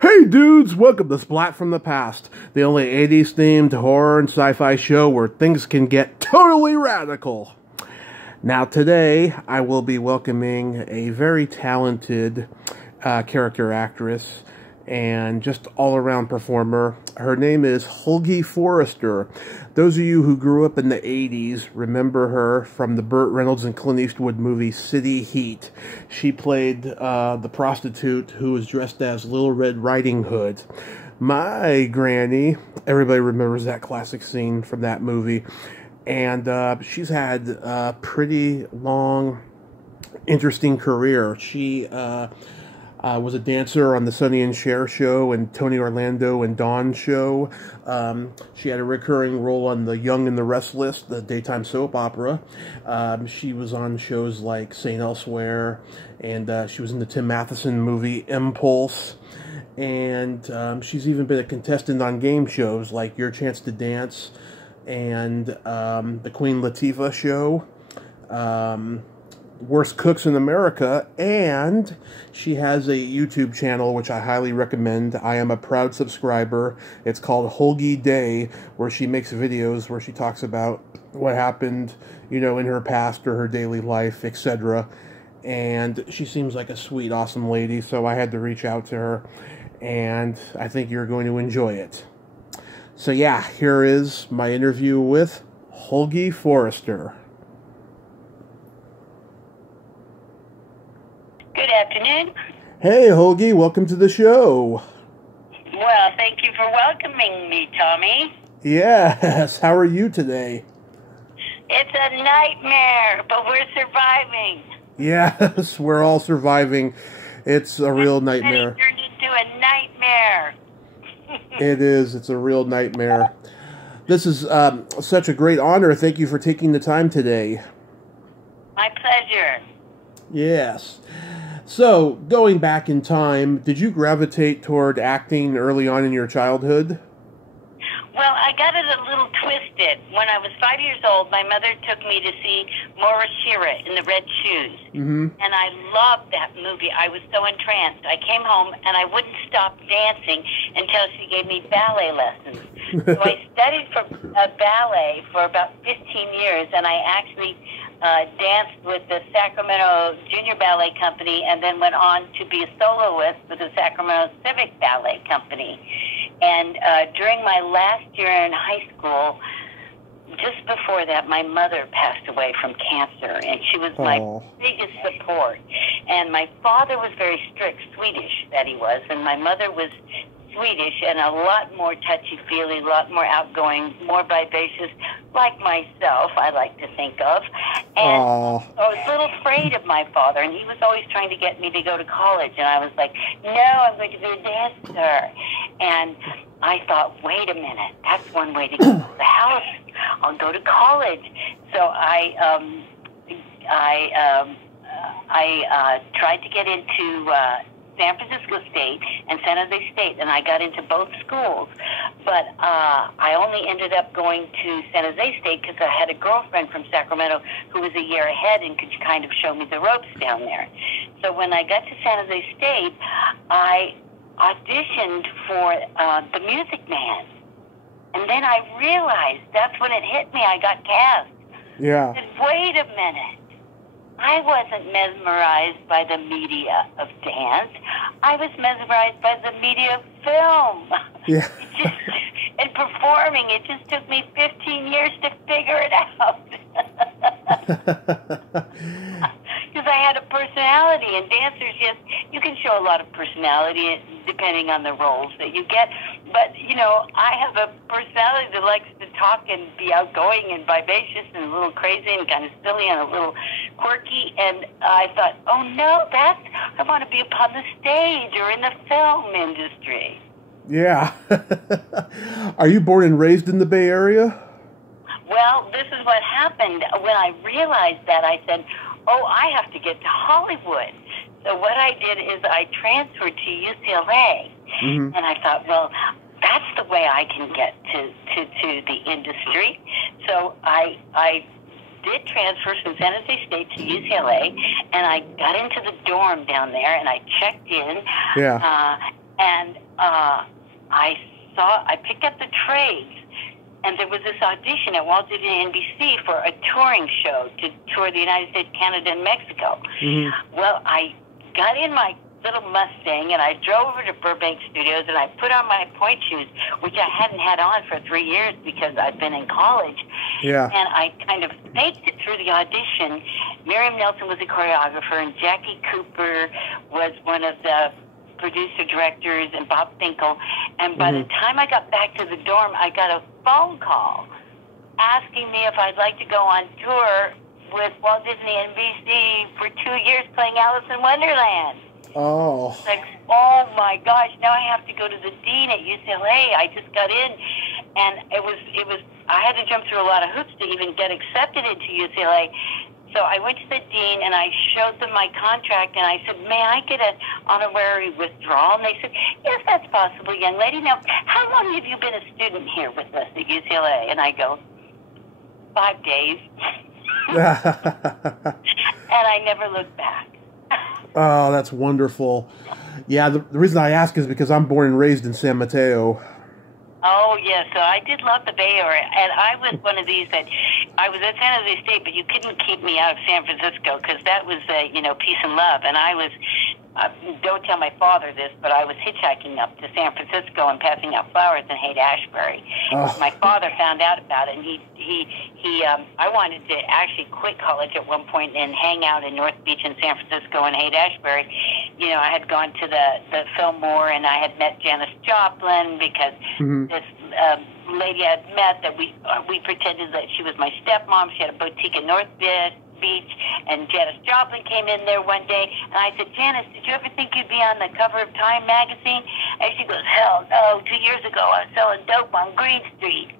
Hey dudes, welcome to Splat from the Past, the only 80s themed horror and sci-fi show where things can get totally radical. Now today, I will be welcoming a very talented character actress and just all-around performer. Her name is Holgie Forrester. Those of you who grew up in the 80s remember her from the Burt Reynolds and Clint Eastwood movie City Heat. She played the prostitute who was dressed as Little Red Riding Hood. My granny, everybody remembers that classic scene from that movie. And she's had a pretty long, interesting career. She was a dancer on the Sonny Cher Show and Tony Orlando and Dawn Show. She had a recurring role on the Young the Restless, the daytime soap opera. She was on shows like St. Elsewhere, and she was in the Tim Matheson movie Impulse. And she's even been a contestant on game shows like Your Chance to Dance and the Queen Latifah Show. Worst Cooks in America, and she has a YouTube channel which I highly recommend. I am a proud subscriber. It's called Holgie Day, where she makes videos where she talks about what happened, you know, in her past or her daily life, etc. And she seems like a sweet, awesome lady, so I had to reach out to her, and I think you're going to enjoy it. So yeah, here is my interview with Holgie Forrester. Good afternoon. Hey, Holgie, welcome to the show. Well, thank you for welcoming me, Tommy. Yes, how are you today? It's a nightmare, but we're surviving. Yes, we're all surviving. It's a real nightmare. It turned into a nightmare. It is. It's a real nightmare. This is such a great honor. Thank you for taking the time today. My pleasure. Yes. So, going back in time, did you gravitate toward acting early on in your childhood? Well, I got it a little twisted. When I was 5 years old, my mother took me to see Maura Shearer in the Red Shoes. Mm-hmm. And I loved that movie. I was so entranced. I came home and I wouldn't stop dancing until she gave me ballet lessons. So I studied for ballet for about 15 years, and I actually danced with the Sacramento Junior Ballet Company and then went on to be a soloist with the Sacramento Civic Ballet Company. And during my last year in high school, just before that, my mother passed away from cancer, and she was my biggest support. And my father was very strict, Swedish that he was, and my mother was Swedish and a lot more touchy-feely, a lot more outgoing, more vivacious, like myself, I like to think of. And I was a little afraid of my father, and he was always trying to get me to go to college, and I was like, no, I'm going to be a dancer. And I thought, wait a minute, that's one way to get to the house. I'll go to college. So I tried to get into San Francisco State and San Jose State, and I got into both schools. But I only ended up going to San Jose State because I had a girlfriend from Sacramento who was a year ahead and could kind of show me the ropes down there. So when I got to San Jose State, I auditioned for The Music Man. And then I realized, that's when it hit me, I got cast. Yeah. I said, wait a minute. I wasn't mesmerized by the media of dance. I was mesmerized by the media of film. Yeah. And performing. It just took me 15 years to figure it out. Because I had a personality, and dancers, yes, you can show a lot of personality depending on the roles that you get. But, you know, I have a personality that likes to talk and be outgoing and vivacious and a little crazy and kind of silly and a little quirky. And I thought, oh, no, I want to be upon the stage or in the film industry. Yeah. Are you born and raised in the Bay Area? Well, this is what happened. When I realized that, I said, oh, I have to get to Hollywood. So what I did is I transferred to UCLA. Mm-hmm. And I thought, well, that's the way I can get to the industry. So I did transfer from San Jose State to UCLA, and I got into the dorm down there, and I checked in. Yeah. And I picked up the trades, and there was this audition at Walt Disney NBC for a touring show to tour the United States, Canada, and Mexico. Mm-hmm. Well, I got in my little Mustang, and I drove over to Burbank Studios, and I put on my point shoes, which I hadn't had on for 3 years because I'd been in college. Yeah. And I kind of faked it through the audition. Miriam Nelson was the choreographer, and Jackie Cooper was one of the producer directors, and Bob Finkel. And by the time I got back to the dorm, I got a phone call asking me if I'd like to go on tour with Walt Disney NBC for 2 years playing Alice in Wonderland. Oh. Like, oh my gosh, now I have to go to the dean at UCLA. I just got in, and it was, I had to jump through a lot of hoops to even get accepted into UCLA. So I went to the dean, and I showed them my contract, and I said, may I get an honorary withdrawal? And they said, yes, that's possible, young lady. Now, how long have you been a student here with us at UCLA? And I go, 5 days. And I never looked back. Oh, that's wonderful. Yeah, the reason I ask is because I'm born and raised in San Mateo. Oh, yeah, so I did love the Bay Area, and I was one of these that, I was at San Jose State, but you couldn't keep me out of San Francisco, because that was, peace and love, and I was, don't tell my father this, but I was hitchhiking up to San Francisco and passing out flowers in Haight-Ashbury. Oh. My father found out about it, and I wanted to actually quit college at one point and hang out in North Beach in San Francisco and Haight-Ashbury. You know, I had gone to the Fillmore, and I had met Janis Joplin because this lady I had met that we pretended that she was my stepmom. She had a boutique in North Beach, and Janis Joplin came in there one day, and I said, Janis, did you ever think you'd be on the cover of Time magazine? And she goes, hell no, 2 years ago I was selling dope on Green Street.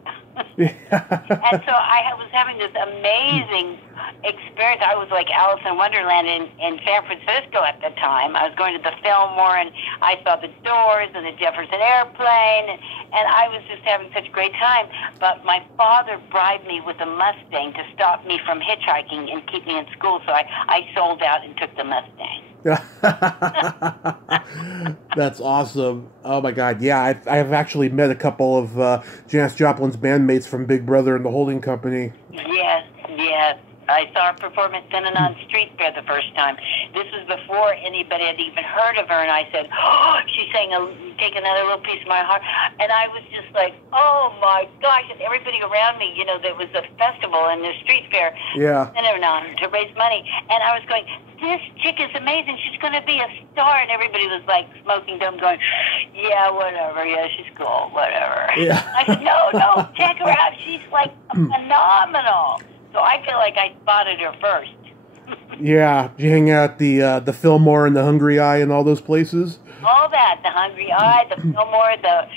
And so I was having this amazing experience. I was like Alice in Wonderland in San Francisco at the time. I was going to the Fillmore, and I saw the Doors and the Jefferson Airplane, and I was just having such a great time. But my father bribed me with a Mustang to stop me from hitchhiking and keep me in school, so I sold out and took the Mustang. That's awesome. Oh my God. Yeah, I have actually met a couple of Janis Joplin's bandmates from Big Brother and the Holding Company. Yes. I saw her perform at Synanon Street Fair the first time. This was before anybody had even heard of her, and I said, oh, she sang Take Another Little Piece of My Heart. And I was just like, oh my gosh, and everybody around me, there was a festival and the street fair Synanon to raise money. And I was going, this chick is amazing. She's going to be a star. And everybody was like smoking dope going, yeah, whatever. Yeah, she's cool. Whatever. Yeah. I said, no, check her out. She's like phenomenal. So I feel like I spotted her first. Yeah. Did you hang out at the Fillmore and the Hungry Eye and all those places? All that, the Hungry Eye, the Fillmore, I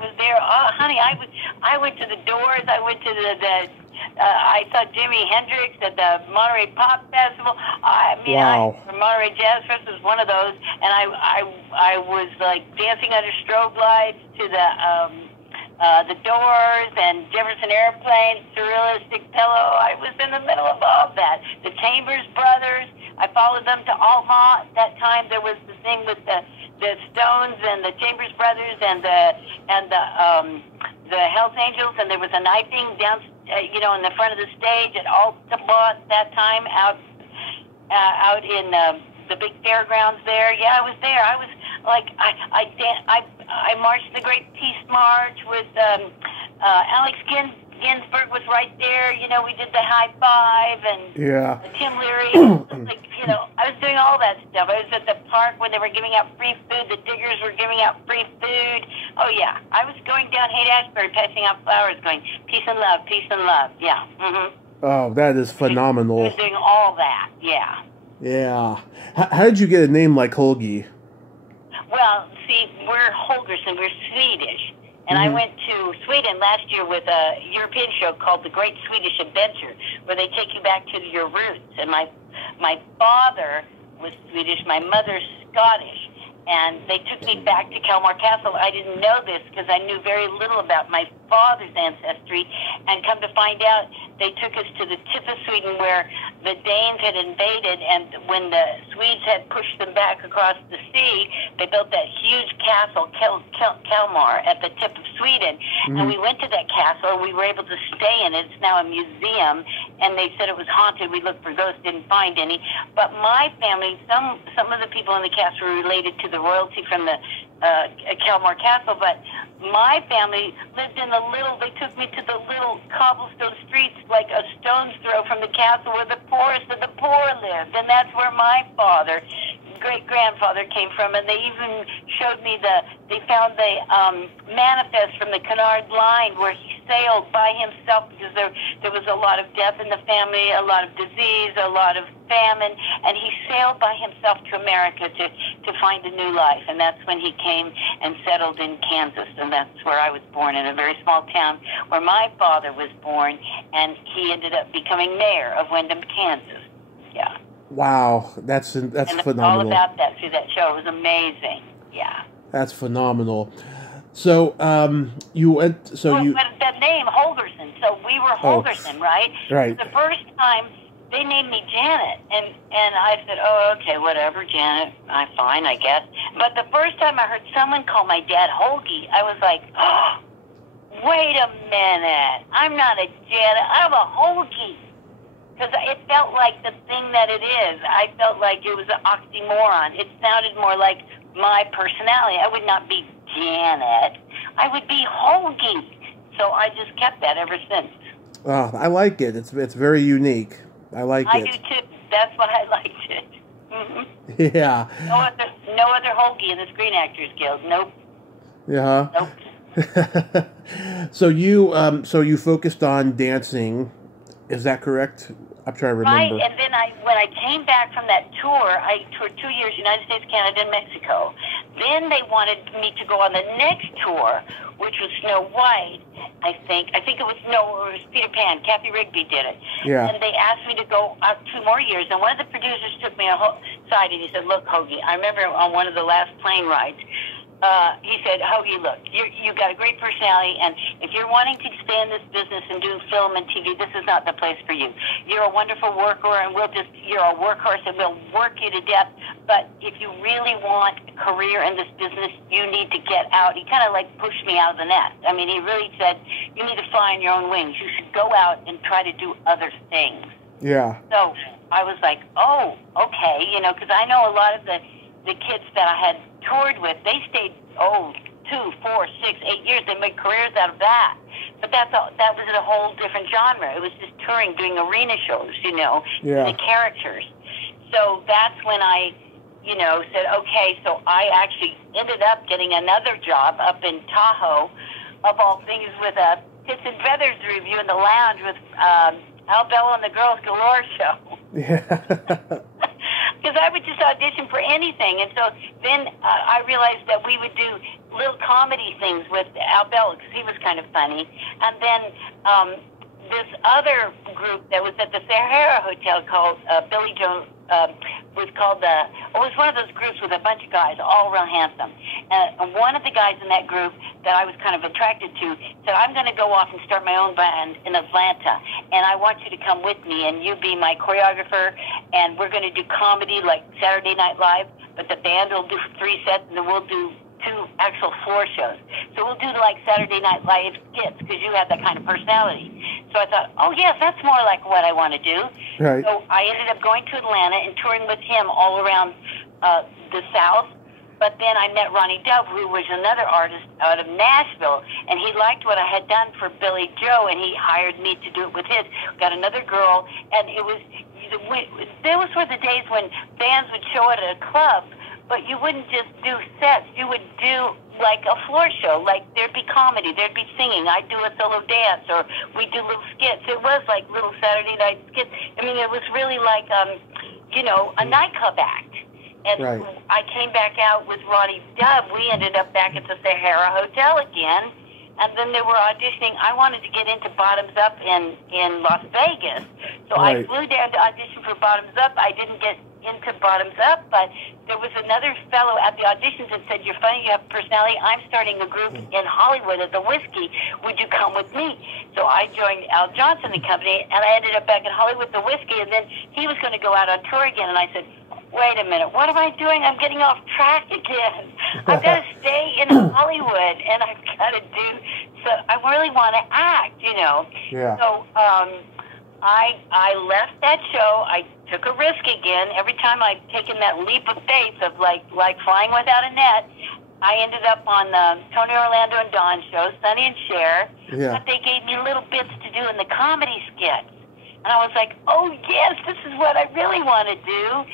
was there. Oh, honey, I went to the Doors. I went to I saw Jimi Hendrix at the Monterey Pop Festival. Wow. Monterey Jazz Fest was one of those, and I was like dancing under strobe lights to the Doors and Jefferson Airplane, Surrealistic Pillow. I was in the middle of all that. The Chambers Brothers. I followed them to Alma. At that time, there was the thing with the Stones and the Chambers Brothers and the Hells Angels, and there was a knifing down, in the front of the stage at Altamont that time, out in the big fairgrounds there. Yeah, I was there. I was like, I marched the Great Peace March with Alex Ginsberg was right there. We did the high five and Tim Leary. I was doing all that stuff. I was at the park when they were giving out free food. The Diggers were giving out free food. Oh, yeah. I was going down Haight-Ashbury, passing out flowers, going, peace and love, peace and love. Yeah. Mm-hmm. Oh, that is phenomenal. I was doing all that, yeah. Yeah. How did you get a name like Holgie? Well, see, we're Holgerson. We're Swedish. And I went to Sweden last year with a European show called The Great Swedish Adventure, where they take you back to your roots. And my father was Swedish, my mother's Scottish, and they took me back to Kelmore Castle. I didn't know this because I knew very little about my father's ancestry, and come to find out, they took us to the tip of Sweden where the Danes had invaded, and when the Swedes had pushed them back across the sea, they built that huge castle, Kalmar, at the tip of Sweden. And we went to that castle. We were able to stay in it. It's now a museum, and they said it was haunted. We looked for ghosts, didn't find any. But my family, some of the people in the cast were related to the royalty from the Kalmar Castle, but my family lived in the little, they took me to the little cobblestone streets like a stone's throw from the castle where the poorest of the poor lived, and that's where my father, great-grandfather came from, and they even showed me they found the manifest from the Canard Line where he sailed by himself because there was a lot of death in the family, a lot of disease, a lot of famine, and he sailed by himself to America to find a new life, and that's when he came and settled in Kansas, and that's where I was born, in a very small town where my father was born, and he ended up becoming mayor of Windham, Kansas. Yeah. Wow, that's and phenomenal. All about that through that show. It was amazing. Yeah. That's phenomenal. So you went. So well, you. But the name Holgerson. So we were Holgerson, right? Right. The first time they named me Janet, and I said, oh, okay, whatever, Janet. I'm fine, I guess. But the first time I heard someone call my dad Holgie, I was like, oh, wait a minute. I'm not a Janet. I'm a Holgie. Because it felt like the thing that it is. I felt like it was an oxymoron. It sounded more like my personality. I would not be Janet. I would be Holgie. So I just kept that ever since. Oh, I like it. It's very unique. I like it. I do too. That's why I liked it. Mm-hmm. Yeah. No other Holgie in the Screen Actors Guild. Nope. Yeah. Nope. So you focused on dancing. Is that correct? I'm trying to remember. Right, and then when I came back from that tour, I toured 2 years, United States, Canada, and Mexico. Then they wanted me to go on the next tour, which was Snow White, I think. It was Peter Pan. Kathy Rigby did it. Yeah. And they asked me to go out 2 more years, and one of the producers took me aside, and he said, look, Hoagie, I remember on one of the last plane rides, he said, Hoagie, look, you got a great personality, and if you're wanting to stay in this business and do film and TV, this is not the place for you. You're a wonderful worker, and you're a workhorse, and we'll work you to death, but if you really want a career in this business, you need to get out. He kind of like pushed me out of the nest. I mean, he really said, you need to fly on your own wings. You should go out and try to do other things. Yeah. So I was like, oh, okay, because I know a lot of the kids that I had toured with, they stayed 2, 4, 6, 8 years. They made careers out of that. But that was a whole different genre. It was just touring, doing arena shows, Yeah. the characters. So that's when I, said, okay, so I actually ended up getting another job up in Tahoe, of all things, with a Tits and Feathers review in the lounge with Al Bell and the Girls Galore show. Yeah. Because I would just audition for anything. And so then I realized that we would do little comedy things with Al Bell, because he was kind of funny. And then this other group that was at the Sahara Hotel called Billy Joe, was one of those groups with a bunch of guys, all real handsome. And one of the guys in that group that I was kind of attracted to said, I'm going to go off and start my own band in Atlanta, and I want you to come with me, and you be my choreographer, and we're going to do comedy like Saturday Night Live, but the band will do 3 sets, and then we'll do 2 actual floor shows. So we'll do like Saturday Night Live skits, because you have that kind of personality. So I thought, oh, yes, that's more like what I want to do. Right. So I ended up going to Atlanta and touring with him all around the South. But then I met Ronnie Dove, who was another artist out of Nashville, and he liked what I had done for Billy Joe, and he hired me to do it with his. Got another girl, and those were the days when bands would show it at a club, but you wouldn't just do sets. You would do like a floor show. Like there'd be comedy, there'd be singing. I'd do a solo dance, or we'd do little skits. It was like little Saturday night skits. I mean, it was really like, a nightclub act. And right. I came back out with Ronnie Dove. We ended up back at the Sahara Hotel again. And then they were auditioning. I wanted to get into Bottoms Up in Las Vegas. So right. I flew down to audition for Bottoms Up. I didn't get into Bottoms Up, but there was another fellow at the auditions that said, "You're funny, you have personality. I'm starting a group in Hollywood at the Whiskey. Would you come with me?" So I joined Al Johnson and company, and I ended up back in Hollywood at the Whiskey, and then he was going to go out on tour again, and I said, "Wait a minute, what am I doing? I'm getting off track again. I've got to stay in Hollywood, and I've got to do, so I really want to act, you know." Yeah. So I left that show. I took a risk again. Every time I'd taken that leap of faith of like flying without a net, I ended up on the Tony Orlando and Dawn show, Sonny and Cher. Yeah. But they gave me little bits to do in the comedy skits. And I was like, oh, yes, this is what I really want to do.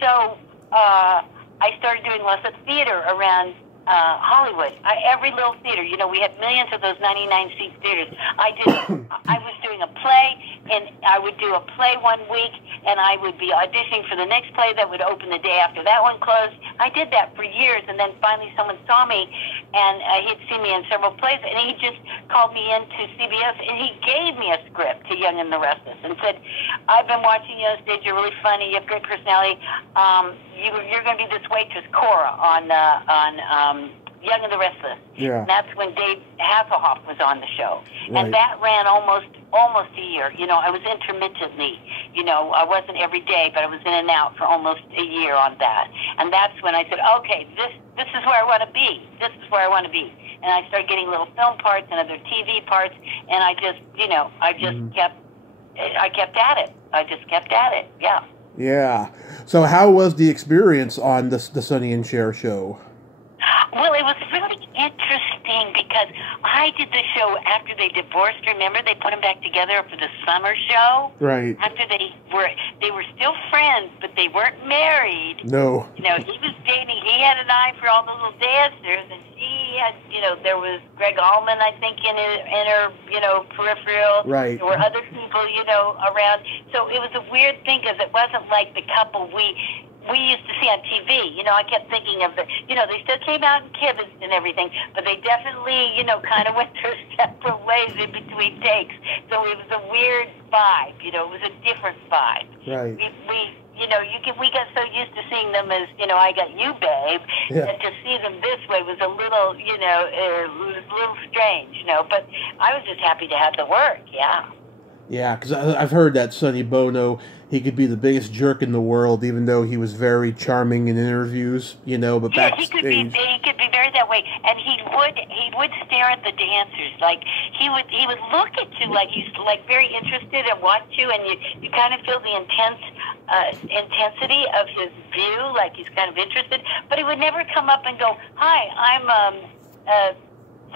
So I started doing lots of theater around Hollywood. Every little theater, you know, we had millions of those 99-seat theaters. I was doing a play, and I would do a play one week, and I would be auditioning for the next play that would open the day after that one closed. I did that for years, and then finally someone saw me, and he'd seen me in several plays, and he just called me into CBS, and he gave me a script to Young and the Restless and said, "I've been watching you on stage. You're really funny. You have great personality. You're going to be this waitress, Cora, on Young and the Restless." Yeah. And that's when Dave Hasselhoff was on the show. Right. And that ran almost a year. You know, I was intermittently. You know, I wasn't every day, but I was in and out for almost a year on that. And that's when I said, okay, this is where I want to be. This is where I want to be. And I started getting little film parts and other TV parts, and I just, you know, I kept at it. I just kept at it, yeah. Yeah. So how was the experience on the Sonny and Cher show? Well, it was really interesting because I did the show after they divorced. Remember, they put them back together for the summer show. Right. After they were still friends, but they weren't married. No. You know, he was dating. He had an eye for all the little dancers, and she had. You know, there was Greg Allman, I think, in her you know, peripheral. Right. There were other people, you know, around. So it was a weird thing because it wasn't like the couple we used to see on TV. You know, I kept thinking of you know, they still came out in kibbles and everything, but they definitely, you know, kind of went their separate ways in between takes. So it was a weird vibe, you know, it was a different vibe. Right. You know, we got so used to seeing them as, you know, I got you, babe, and to see them this way was a little, you know, it was a little strange, you know, but I was just happy to have the work, yeah. Yeah, because I've heard that Sonny Bono, he could be the biggest jerk in the world, even though he was very charming in interviews, you know, but backstage... he could be very that way, and he would stare at the dancers, like, he would look at you like he's, like, very interested and watch you, and you kind of feel the intensity of his view, like he's kind of interested, but he would never come up and go, "Hi, I'm,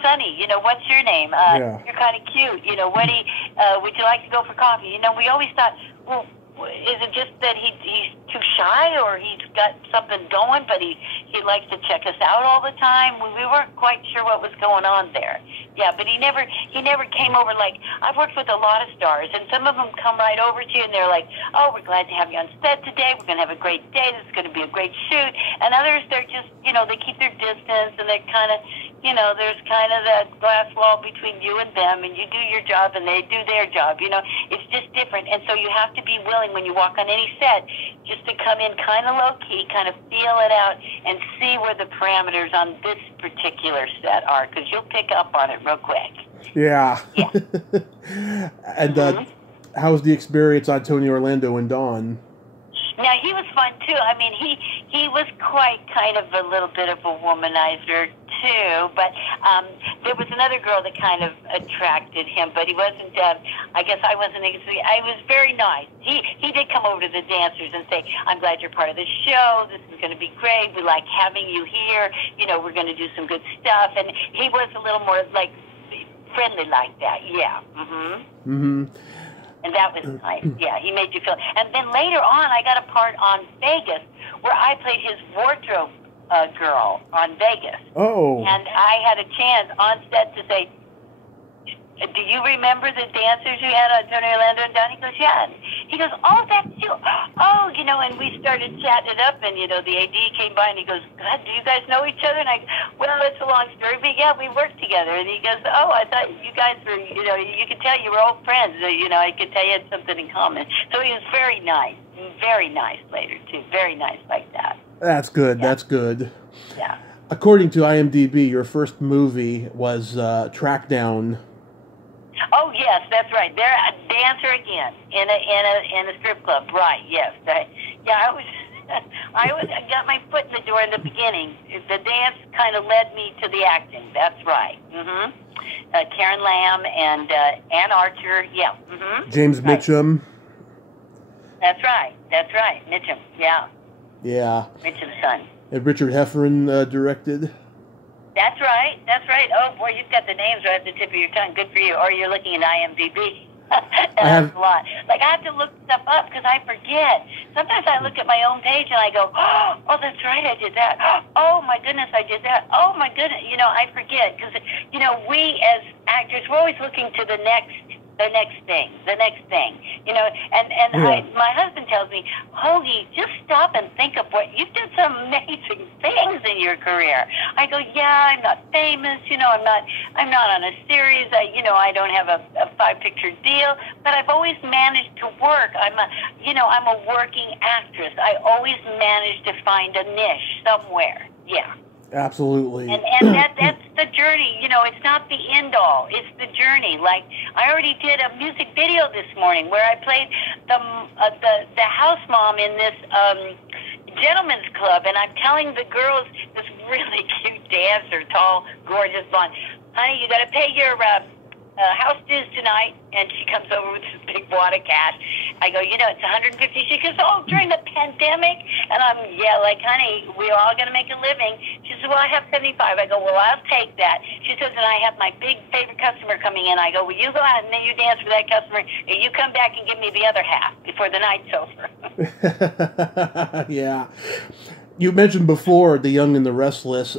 Sonny, you know, what's your name? You're kind of cute. You know, would you like to go for coffee?" You know, we always thought, well, is it just that he's too shy, or he's got something going, but he likes to check us out all the time? We weren't quite sure what was going on there. Yeah, but he never came over. Like, I've worked with a lot of stars, and some of them come right over to you, and they're like, "Oh, we're glad to have you on set today. We're going to have a great day. This is going to be a great shoot." And others, they're just, you know, they keep their distance, and they're kind of, you know, there's kind of that glass wall between you and them, and you do your job, and they do their job. You know, it's just different, and so you have to be willing when you walk on any set just to come in kind of low-key, kind of feel it out, and see where the parameters on this particular set are, because you'll pick up on it real quick. Yeah. Yeah. And how was the experience on Tony Orlando and Dawn? Now, he was fun, too. I mean, he was quite kind of a little bit of a womanizer, too. But there was another girl that kind of attracted him, but he wasn't, I guess I wasn't, I was very nice. He did come over to the dancers and say, "I'm glad you're part of the show. This is going to be great. We like having you here. You know, we're going to do some good stuff." And he was a little more, like, friendly like that, yeah. Mm-hmm. Mm-hmm. And that was nice. Yeah, he made you feel. And then later on, I got a part on Vegas where I played his wardrobe girl on Vegas. Oh. And I had a chance on set to say, "Do you remember the dancers you had on Tony Orlando and Dawn?" He goes, "Yeah." He goes, "Oh, that's you. Oh, you know," and we started chatting it up, and, you know, the AD came by, and he goes, "God, do you guys know each other?" And I go, "Well, it's a long story, we worked together. And he goes, oh, I thought you guys were, you could tell you were old friends. I could tell you had something in common. So he was very nice later, too. Very nice like that. That's good. Yeah. That's good. Yeah. According to IMDb, your first movie was Trackdown. Oh yes, that's right. There, a dancer again in a strip club. Right? Yes. I got my foot in the door in the beginning. The dance kind of led me to the acting. That's right. Mm-hmm. Karen Lamb and Ann Archer. Yeah. Mm-hmm. James Mitchum. That's right. Mitchum. Yeah. Yeah. Mitchum's son. And Richard Heffron directed. That's right. Oh, boy, you've got the names right at the tip of your tongue. Good for you. Or you're looking at IMDb. That's a lot. Like, I have to look stuff up because I forget. Sometimes I look at my own page and I go, oh, that's right, I did that. Oh, my goodness, I did that. Oh, my goodness. I forget because, we as actors, we're always looking to the next thing. My husband tells me, Holgie, just stop and think of what you've done some amazing things in your career. I go, yeah, I'm not famous, I'm not on a series, I don't have a 5-picture deal, but I've always managed to work. I'm a working actress. I always manage to find a niche somewhere. Yeah. Absolutely. And that's the journey. It's not the end all. It's the journey. Like, I already did a music video this morning where I played the house mom in this gentleman's club, and I'm telling the girls, this really cute dancer, tall, gorgeous blonde, honey, you got to pay your house dues tonight. And she comes over with this big wad of cash. I go, it's $150. She goes, oh, during the pandemic? And I'm, honey, we're all going to make a living. She says, well, I have 75. I go, well, I'll take that. She says, and I have my big favorite customer coming in. I go, well, you go out and then you dance for that customer, and you come back and give me the other half before the night's over. Yeah. You mentioned before the Young and the Restless.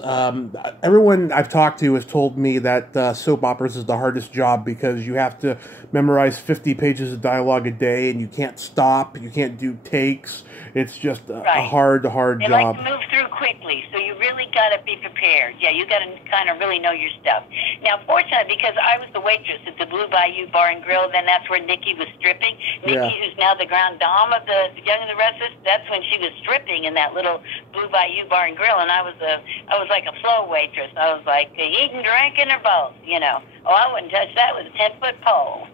Everyone I've talked to has told me that soap operas is the hardest job because you have to memorize 50 pages of dialogue a day, and you can't stop. You can't do takes. It's just a hard job. They like to move through quickly, so you really got to be prepared. Yeah, you got to kind of really know your stuff. Now, fortunately, because I was the waitress at the Blue Bayou Bar and Grill, then that's where Nikki was stripping. Nikki, who's now the grand dame of the Young and the Restless, that's when she was stripping in that little Blue Bayou Bar and Grill, and I was like a flow waitress. I was like eating, drinking, or both. Oh, I wouldn't touch that with a 10-foot pole.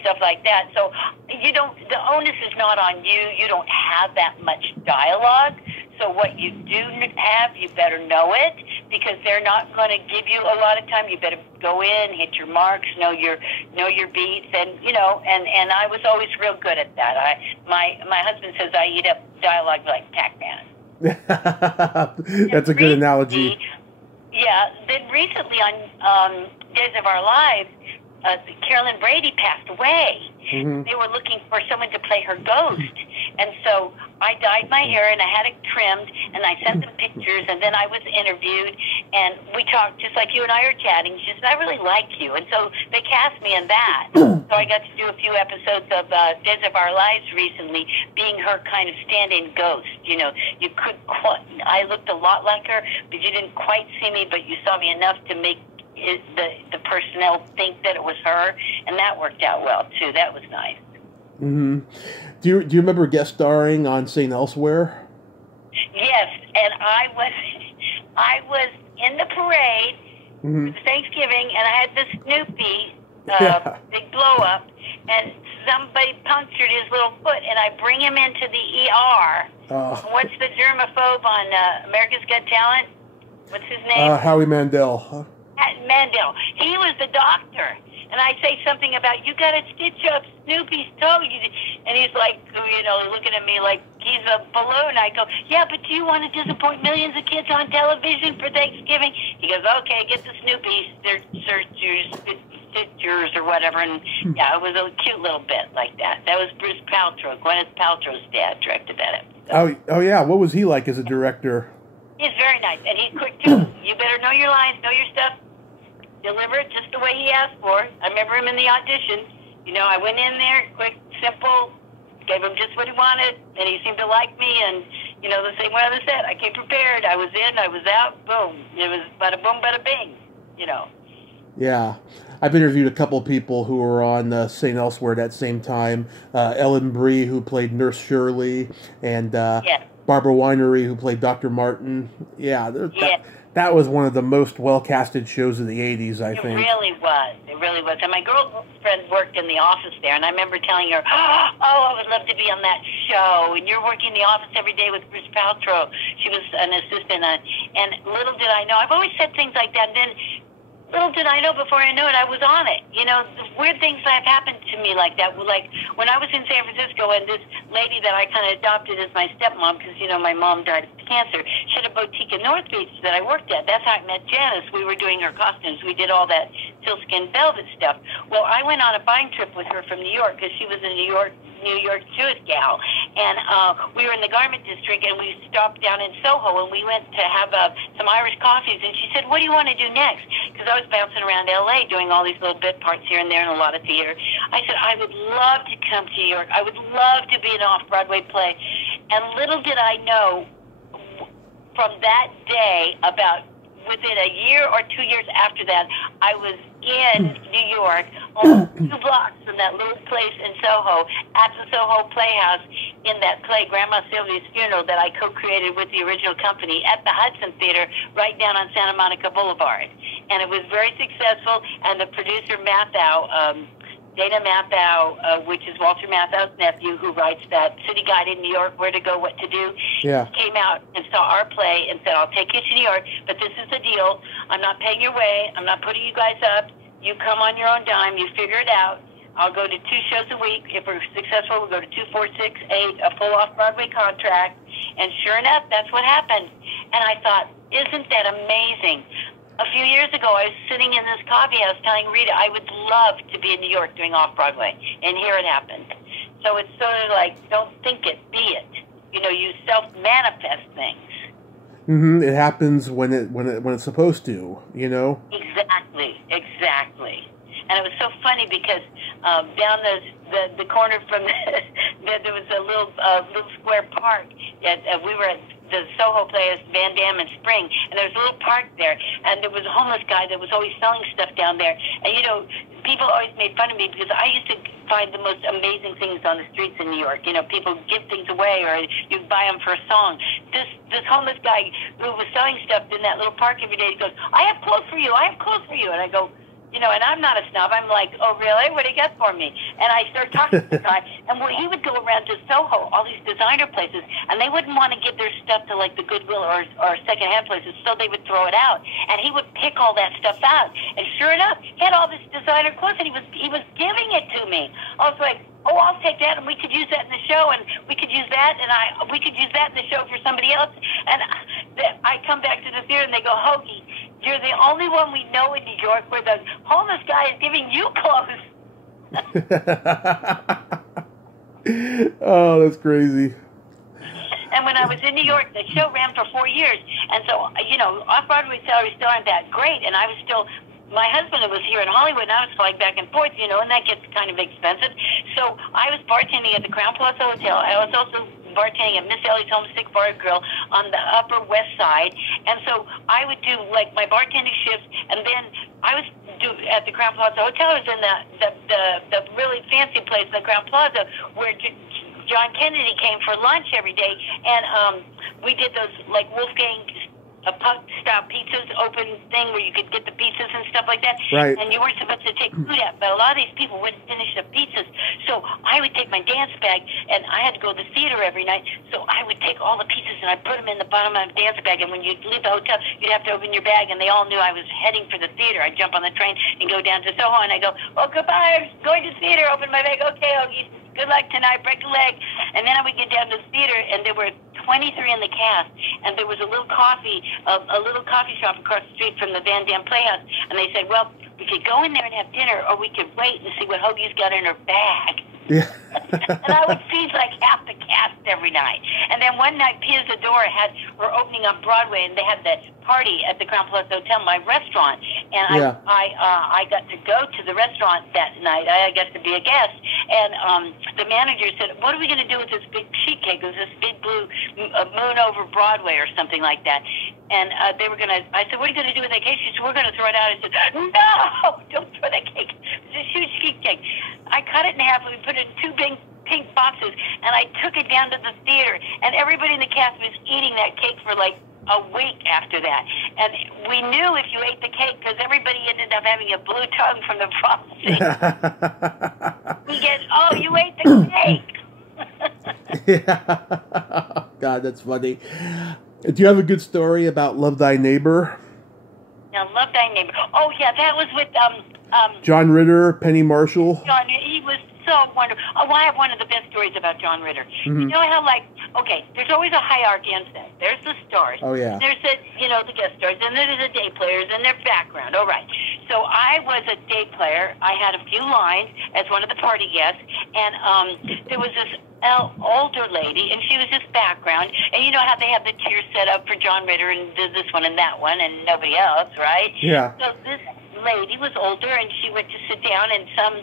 Stuff like that. So the onus is not on you. You don't have that much dialogue. So what you do have, you better know it, because they're not going to give you a lot of time. You better go in, hit your marks, know your beats, and and I was always real good at that. My husband says I eat up dialogue like Pac-Man. That's a good analogy. Yeah. Then recently on Days of Our Lives, Carolyn Brady passed away. Mm-hmm. They were looking for someone to play her ghost. And so I dyed my hair and I had it trimmed and I sent them pictures, and then I was interviewed and we talked just like you and I are chatting. She said, I really like you. And so they cast me in that. So I got to do a few episodes of Days of Our Lives recently, being her kind of stand-in ghost. You could I looked a lot like her, but you didn't quite see me, but you saw me enough to make the personnel think that it was her, and that worked out well too. That was nice. Mm-hmm. Do you remember guest starring on St. Elsewhere? Yes, and I was in the parade for Thanksgiving, and I had this Snoopy big blow up, and somebody punctured his little foot, and I bring him into the ER. What's the germaphobe on America's Got Talent? What's his name? Howie Mandel. Mandel. He was the doctor. And I say something about, you got to stitch up Snoopy's toe. And he's like, looking at me like he's a balloon. I go, yeah, but do you want to disappoint millions of kids on television for Thanksgiving? He goes, okay, get the Snoopy stitchers or whatever. And yeah, it was a cute little bit like that. That was Bruce Paltrow. Gwyneth Paltrow's dad directed that episode. Oh yeah. What was he like as a director? He's very nice, and he's quick too. You better know your lines, know your stuff. Deliver it just the way he asked for it. I remember him in the audition. I went in there, quick, simple, gave him just what he wanted, and he seemed to like me, and You know, the same way on the set. I came prepared. I was in, I was out, boom. It was bada boom, bada bing, you know. Yeah. I've interviewed a couple of people who were on St. Elsewhere at that same time. Ellen Bree, who played Nurse Shirley, and Barbara Winery, who played Dr. Martin. Yeah, that was one of the most well-casted shows of the 80s, I think. It really was. It really was. And my girlfriend worked in the office there, and I remember telling her, oh, I would love to be on that show, and you're working in the office every day with Bruce Paltrow. She was an assistant, and little did I know, I've always said things like that, and then little did I know, before I knew it, I was on it. You know, the weird things that have happened to me like that. Like, when I was in San Francisco, and this lady that I kind of adopted as my stepmom, because, you know, my mom died of cancer, she had a boutique in North Beach that I worked at. That's how I met Janice. We were doing her costumes. We did all that sealskin velvet stuff. Well, I went on a buying trip with her from New York, because she was a New York Jewish gal, and we were in the garment district, and we stopped down in Soho, and we went to have some Irish coffees, and she said, what do you want to do next? Because I was bouncing around L.A. doing all these little bit parts here and there and a lot of theater. I said, I would love to come to New York. I would love to be in an off-Broadway play. And little did I know, from that day, about within a year or 2 years after that, I was in New York, almost 2 blocks from that little place in Soho, at the Soho Playhouse, in that play, Grandma Sylvia's Funeral, that I co-created with the original company at the Hudson Theater, right down on Santa Monica Boulevard. And it was very successful, and the producer, Dana Mathau, which is Walter Matthau's nephew, who writes that City Guide in New York, Where to Go, What to Do, came out and saw our play and said, I'll take you to New York, but this is the deal. I'm not paying your way. I'm not putting you guys up. You come on your own dime. You figure it out. I'll go to 2 shows a week. If we're successful, we'll go to 2, 4, 6, 8, a full off-Broadway contract. And sure enough, that's what happened. And I thought, isn't that amazing? A few years ago, I was sitting in this coffee house telling Rita I would love to be in New York doing off-Broadway, and here it happened. So it's sort of like, don't think it, be it. You know, you self-manifest things. Mm-hmm. It happens when it's supposed to, you know? Exactly. And it was so funny because down the corner from there was a little square park. We were at the Soho Playhouse, Van Dam and Spring, and there was a little park there, and there was a homeless guy that was always selling stuff down there. And, you know, people always made fun of me because I used to find the most amazing things on the streets in New York. You know, people give things away, or you buy them for a song. This homeless guy who was selling stuff in that little park every day, he goes, I have clothes for you. And I go, you know, and I'm not a snob. I'm like, oh, really? What do you got for me? And I started talking to the guy, and he would go around to Soho, all these designer places, and they wouldn't want to give their stuff to, like, the Goodwill or secondhand places, so they would throw it out. And he would pick all that stuff out. And sure enough, he had all this designer clothes, and he was giving it to me. I was like, oh, I'll take that, and we could use that in the show, and we could use that, and we could use that in the show for somebody else. And I come back to the theater, and they go, Holgie, you're the only one we know in New York where the homeless guy is giving you clothes. Oh, that's crazy. And when I was in New York, the show ran for 4 years. And so, you know, off-Broadway salaries still aren't that great. And I was still, my husband was here in Hollywood, and I was flying back and forth, you know, and that gets kind of expensive. So I was bartending at the Crown Plaza Hotel. I was also bartending at Miss Ellie's Homesick Bar Grill on the Upper West Side. And so I would do, like, my bartending shifts, and then I was at the Crown Plaza Hotel. I was in the really fancy place in the Crown Plaza where John Kennedy came for lunch every day, and we did those, like, Wolfgang puck-style pizzas, open thing where you could get the pizzas and stuff like that. Right. And you weren't supposed to take food out, but a lot of these people wouldn't finish the pizzas. So I would take my dance bag, and I had to go to the theater every night, so I would take all the pizzas and I'd put them in the bottom of my dance bag, and when you'd leave the hotel, you'd have to open your bag, and they all knew I was heading for the theater. I'd jump on the train and go down to Soho, and I'd go, oh, goodbye, I'm going to the theater, open my bag, okay, Hogie, good luck tonight, break a leg. And then I would get down to the theater, and there were 23 in the cast, and there was a little coffee shop across the street from the Van Dam Playhouse, and they said, well, we could go in there and have dinner, or we could wait and see what Hogie's got in her bag. Yeah. And I would feed like half the cast every night. And then one night, Pia Zadora we're opening on Broadway, and they had the party at the Crown Plaza Hotel, my restaurant, And Yeah. I got to go to the restaurant that night. I got to be a guest. And the manager said, what are we going to do with this big sheet cake? It was this big blue moon over Broadway or something like that. And they were going to, I said, what are you going to do with that cake? She said, we're going to throw it out. I said, no, don't throw that cake. It's a huge sheet cake. I cut it in half and we put it in two big pink boxes, and I took it down to the theater, and everybody in the cast was eating that cake for like a week after that. And we knew if you ate the cake, because everybody ended up having a blue tongue from the frosting. We get, oh, you ate the cake. Yeah. God, that's funny. Do you have a good story about Love Thy Neighbor? Now, Love Thy Neighbor. Oh, yeah, that was with John Ritter, Penny Marshall. John, he was so wonderful. Oh, I have one of the best stories about John Ritter. Mm-hmm. You know how, like, okay, there's always a hierarchy on set. There's the stars. Oh, yeah. There's the, the guest stars, and then there's the day players and their background. All right. So I was a day player. I had a few lines as one of the party guests, and there was this older lady, and she was just background. And you know how they have the tier set up for John Ritter, and this one and that one, and nobody else, right? Yeah. So this lady was older, and she went to sit down, and some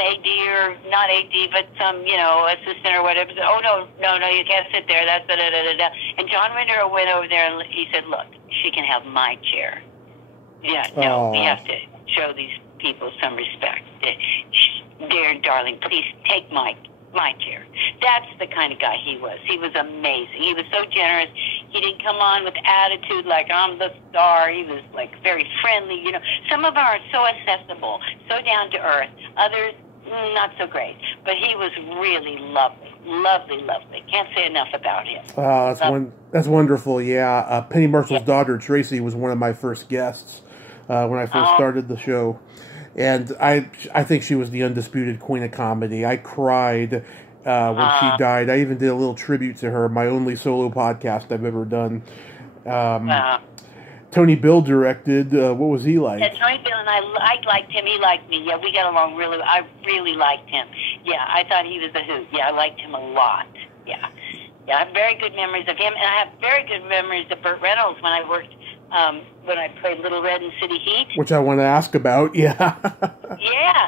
AD or not AD, but some, assistant or whatever said, oh, no, you can't sit there. That's da-da-da-da-da. And John Ritter went over there, and he said, look, she can have my chair. Yeah, no, we have to show these people some respect. Dear darling, please take my chair. That's the kind of guy he was. He was amazing. He was so generous. He didn't come on with attitude like I'm the star. He was like very friendly. Some of them are so accessible, so down to earth. Others, not so great. But he was really lovely, lovely, lovely. Can't say enough about him. That's wonderful. Yeah, Penny Marshall's daughter Tracy was one of my first guests when I first started the show. And I think she was the undisputed queen of comedy. I cried when she died. I even did a little tribute to her, my only solo podcast I've ever done. Tony Bill directed. What was he like? Yeah, Tony Bill, and I liked him. He liked me. Yeah, we got along really. I really liked him. Yeah, I thought he was a hoot. Yeah, I liked him a lot. Yeah, I have very good memories of him, and I have very good memories of Burt Reynolds when I worked. When I played Little Red in City Heat. Which I want to ask about, yeah. Yeah,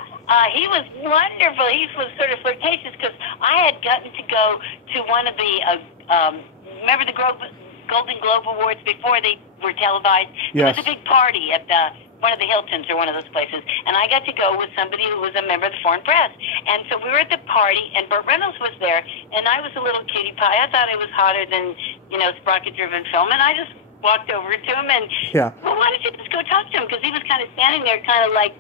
he was wonderful. He was sort of flirtatious because I had gotten to go to one of the, remember the Golden Globe Awards before they were televised? Yes. It was a big party at one of the Hiltons or one of those places, and I got to go with somebody who was a member of the foreign press. And so we were at the party, and Burt Reynolds was there, and I was a little cutie pie. I thought I was hotter than, sprocket-driven film, and I just walked over to him and, well, why don't you just go talk to him? Because he was kind of standing there kind of like,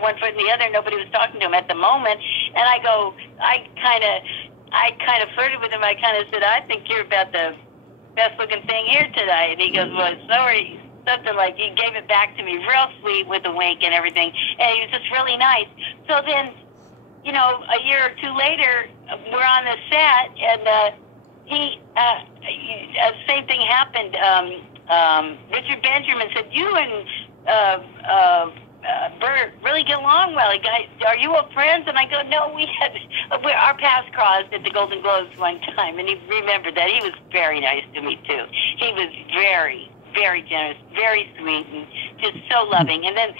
one foot in the other. Nobody was talking to him at the moment. And I kind of flirted with him. I kind of said, I think you're about the best looking thing here today. And he goes, well, sorry. Something like, he gave it back to me real sweet with a wink and everything. And he was just really nice. So then, a year or two later, we're on the set, and same thing happened. Richard Benjamin said, you and Bert really get along well. Are you all friends? And I go, no, our paths crossed at the Golden Globes one time, and he remembered that. He was very nice to me, too. He was very, very generous, very sweet, and just so loving. And then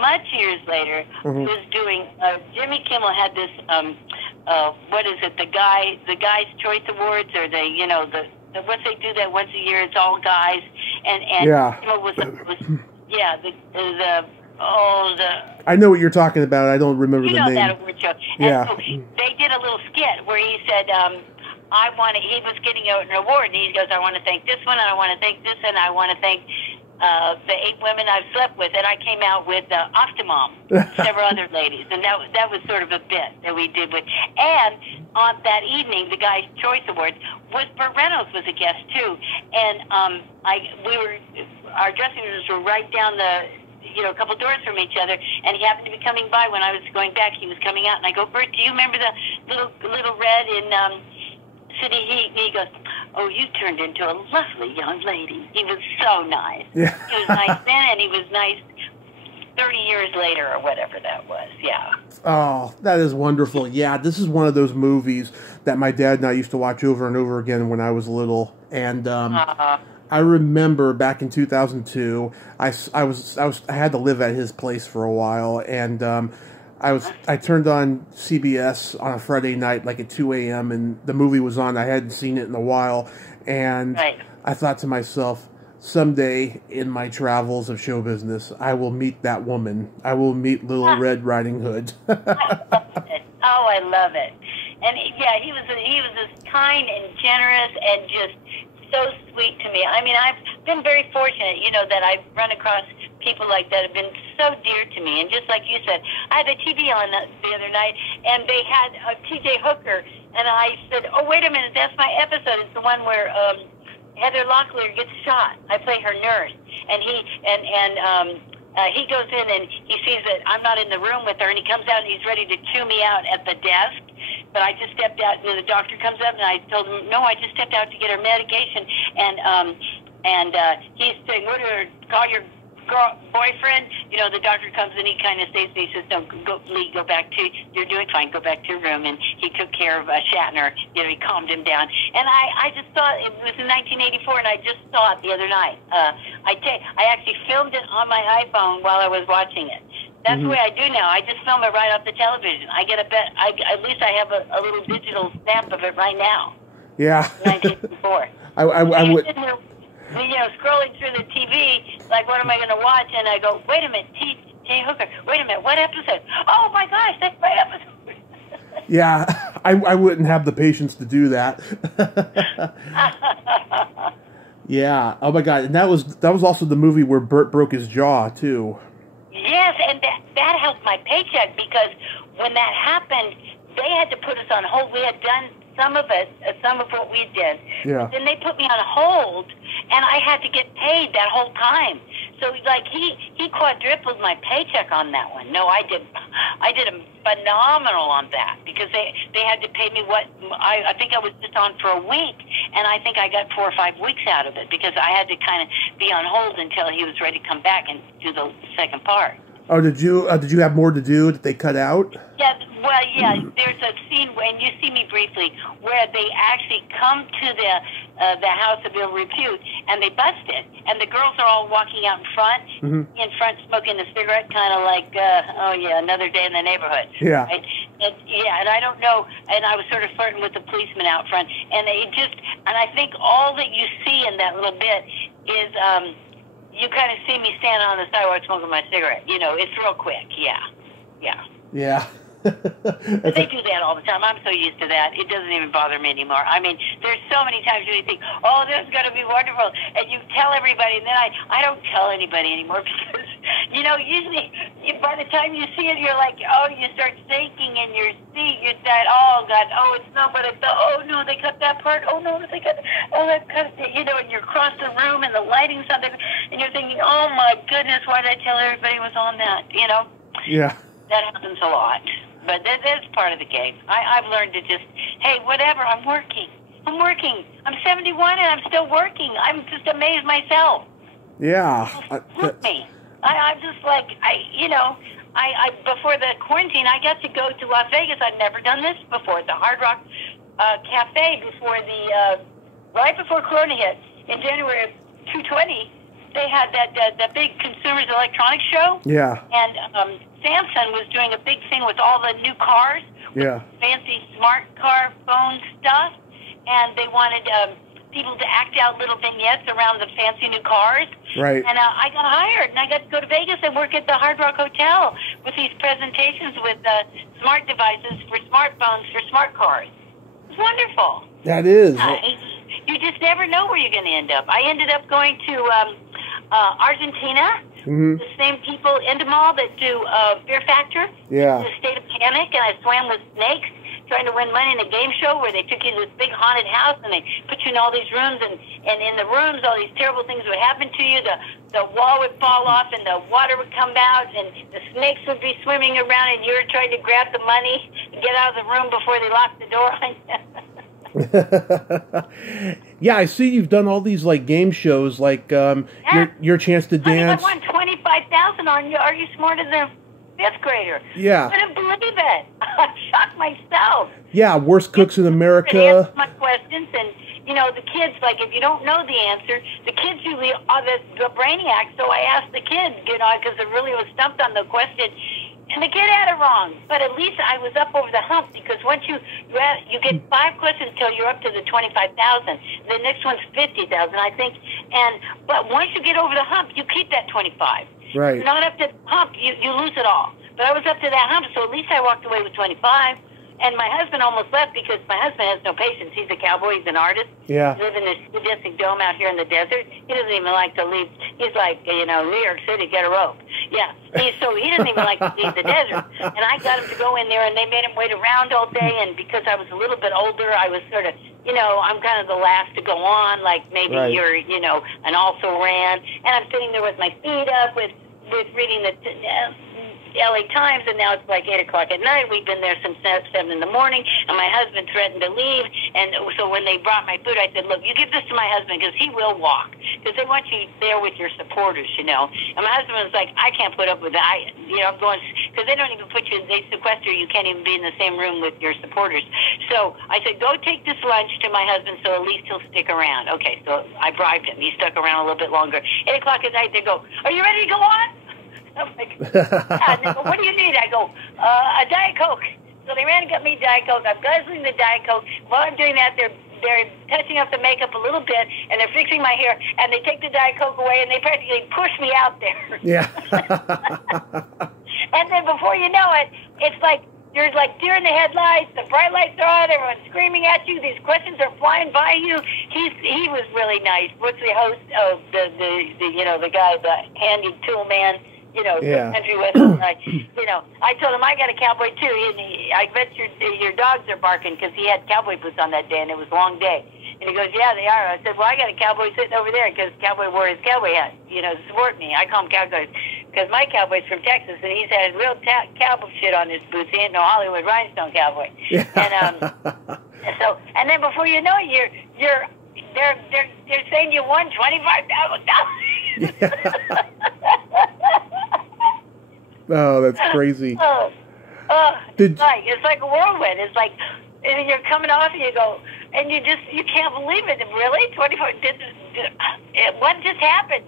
much years later, he was doing, Jimmy Kimmel had this, what is it, the Guys' Choice Awards, or what they do that once a year, it's all guys, and Kimmel was I know what you're talking about. I don't remember the name. That award show. And so they did a little skit where he said, he was getting an award, and he goes, I want to thank this one, and I want to thank this, and I want to thank the 8 women I've slept with, and I came out with Optimum, several other ladies, and that was sort of a bit that we did with. And on that evening, the Guys' Choice Awards, Burt Reynolds was a guest too, and our dressing rooms were right down a couple doors from each other, and he happened to be coming by when I was going back. He was coming out, and I go, Bert, do you remember the little Red in City Heat? And he goes, oh, you turned into a lovely young lady. He was so nice. Yeah. He was nice then, and he was nice 30 years later or whatever that was. Yeah. Oh, that is wonderful. Yeah, this is one of those movies that my dad and I used to watch over and over again when I was little. And I remember back in 2002, I had to live at his place for a while, and I turned on CBS on a Friday night, like at 2 a.m., and the movie was on. I hadn't seen it in a while, and Right. I thought to myself, someday in my travels of show business, I will meet that woman. I will meet Little Red Riding Hood. I love it. Oh, I love it. And yeah, he was as kind and generous and just so sweet to me. I mean, I've been very fortunate, that I've run across people like that have been so dear to me. And just like you said, I had the TV on the other night, and they had T.J. Hooker, and I said, "Oh, wait a minute, that's my episode. It's the one where Heather Locklear gets shot. I play her nurse, and he goes in and he sees that I'm not in the room with her, and he comes out and he's ready to chew me out at the desk. But I just stepped out, and the doctor comes up, and I told him, no, I just stepped out to get her medication. And he's saying, what do you call your boyfriend? The doctor comes and he kind of says, he says, no, Lee, go back to, you're doing fine, go back to your room. And he took care of Shatner, he calmed him down. And I just thought, it was in 1984, and I just saw it the other night. I actually filmed it on my iPhone while I was watching it. That's the way I do now. I just film it right off the television. I get at least I have a little digital snap of it right now. Yeah. 1984. I would. Scrolling through the TV, like, what am I going to watch? And I go, wait a minute, T.J. Hooker. Wait a minute, what episode? Oh my gosh, that's my episode. Yeah, I wouldn't have the patience to do that. Yeah. Oh my God, and that was also the movie where Bert broke his jaw too. Yes, and that helped my paycheck, because when that happened, they had to put us on hold. We had done some of what we did. Yeah. Then they put me on hold, and I had to get paid that whole time. So he quadrupled my paycheck on that one. No, I did a phenomenal on that, because they had to pay me what I think I was just on for a week, and I think I got 4 or 5 weeks out of it, because I had to kind of be on hold until he was ready to come back and do the second part. Oh, did you have more to do that they cut out? Yeah, well, yeah. There's a scene, and you see me briefly, where they actually come to the House of Ill Repute, and they bust it, and the girls are all walking out in front, smoking a cigarette, kind of like, another day in the neighborhood. Yeah. Right? And I don't know, and I was sort of flirting with the policeman out front, and I think all that you see in that little bit is, you kind of see me standing on the sidewalk smoking my cigarette. It's real quick. Yeah. Yeah. They do that all the time. I'm so used to that. It doesn't even bother me anymore. I mean, there's so many times when you think, oh, this is going to be wonderful, and you tell everybody, and then I don't tell anybody anymore, because, usually by the time you see it, you're like, oh, you start shaking in your seat. You're that, oh, God, oh, it's not, but oh, no, they cut that part. Oh, no, they cut, oh, that cut, and you're across the room, and the lighting's on there, and you're thinking, oh, my goodness, why did I tell everybody it was on that, Yeah. That happens a lot. But that's part of the game. I've learned to just, hey, whatever, I'm working. I'm 71 and I'm still working. I'm just amazed myself. Yeah. I'm just like, before the quarantine, I got to go to Las Vegas. I'd never done this before. The Hard Rock Cafe right before Corona hit, in January of 2020, they had that big Consumers Electronics Show. Yeah. And Samsung was doing a big thing with all the new cars. Yeah. Fancy smart car phone stuff. And they wanted people to act out little vignettes around the fancy new cars. Right. And I got hired, and I got to go to Vegas and work at the Hard Rock Hotel with these presentations with smart devices for smartphones for smart cars. It's wonderful. That is. You just never know where you're going to end up. I ended up going to Argentina. The same people in the mall that do Fear Factor. Yeah. The State of Panic, and I swam with snakes, trying to win money in a game show where they took you to this big haunted house and they put you in all these rooms, and in the rooms all these terrible things would happen to you. The wall would fall off and the water would come out and the snakes would be swimming around, and you were trying to grab the money and get out of the room before they locked the door on you. Yeah, I see you've done all these like game shows, like your chance to dance. I won $25,000 on you. Are you smarter than a fifth grader? Yeah. I couldn't believe it. I shocked myself. Yeah, Worst Cooks in America. Answer my questions, and you know, the kids, like, if you don't know the answer, the kids usually are the brainiacs, so I asked the kids, you know, because it really was stumped on the question, and the kid had it wrong. But at least I was up over the hump, because once you get 5 questions till you're up to the 25,000. The next one's 50,000, I think. But once you get over the hump, you keep that 25. Right. Not up to the hump, you lose it all. But I was up to that hump, so at least I walked away with 25. And my husband almost left because my husband has no patience. He's a cowboy. He's an artist. Yeah. He lives in this sadistic dome out here in the desert. He doesn't even like to leave. He's like, you know, New York City, get a rope. Yeah. So he doesn't even like to leave the desert. And I got him to go in there, and they made him wait around all day. And because I was a little bit older, I was sort of, you know, I'm kind of the last to go on. Like maybe right. you're, you know, an also ran. And I'm sitting there with my feet up with reading the LA Times, and now it's like 8 o'clock at night. We've been there since 7 in the morning, and my husband threatened to leave. And so when they brought my food, I said, look, you give this to my husband because he will walk, because they want you there with your supporters, you know. And my husband was like, I can't put up with that. I'm going, because they don't even put you, they sequester you. You can't even be in the same room with your supporters. So I said, go take this lunch to my husband so at least he'll stick around. Okay, so I bribed him. He stuck around a little bit longer. 8 o'clock at night, they go, are you ready to go on? I'm like, yeah. And they go, what do you need? I go, a Diet Coke. So they ran and got me Diet Coke. I'm guzzling the Diet Coke. While I'm doing that, they're touching up the makeup a little bit, and they're fixing my hair, and they take the Diet Coke away, and they practically push me out there. Yeah. And then before you know it, it's like, there's like deer in the headlights, the bright lights are on, everyone's screaming at you, these questions are flying by you. He was really nice. What's the host of the you know, the guy, the handy tool man, you know, yeah. country western guy. You know, I told him I got a cowboy too. I bet your dogs are barking, because he had cowboy boots on that day, and it was a long day. And he goes, yeah, they are. I said, well, I got a cowboy sitting over there, because Cowboy wore his cowboy hat, you know, to support me. I call him cowboy, because my cowboy's from Texas, and he's had real cowboy shit on his boots. He ain't no Hollywood rhinestone cowboy. Yeah. And then before you know it, they're saying you won $25,000. Oh, that's crazy. It's like a whirlwind. It's like, and you're coming off, and you go, and you can't believe it. Really? 24? What just happened?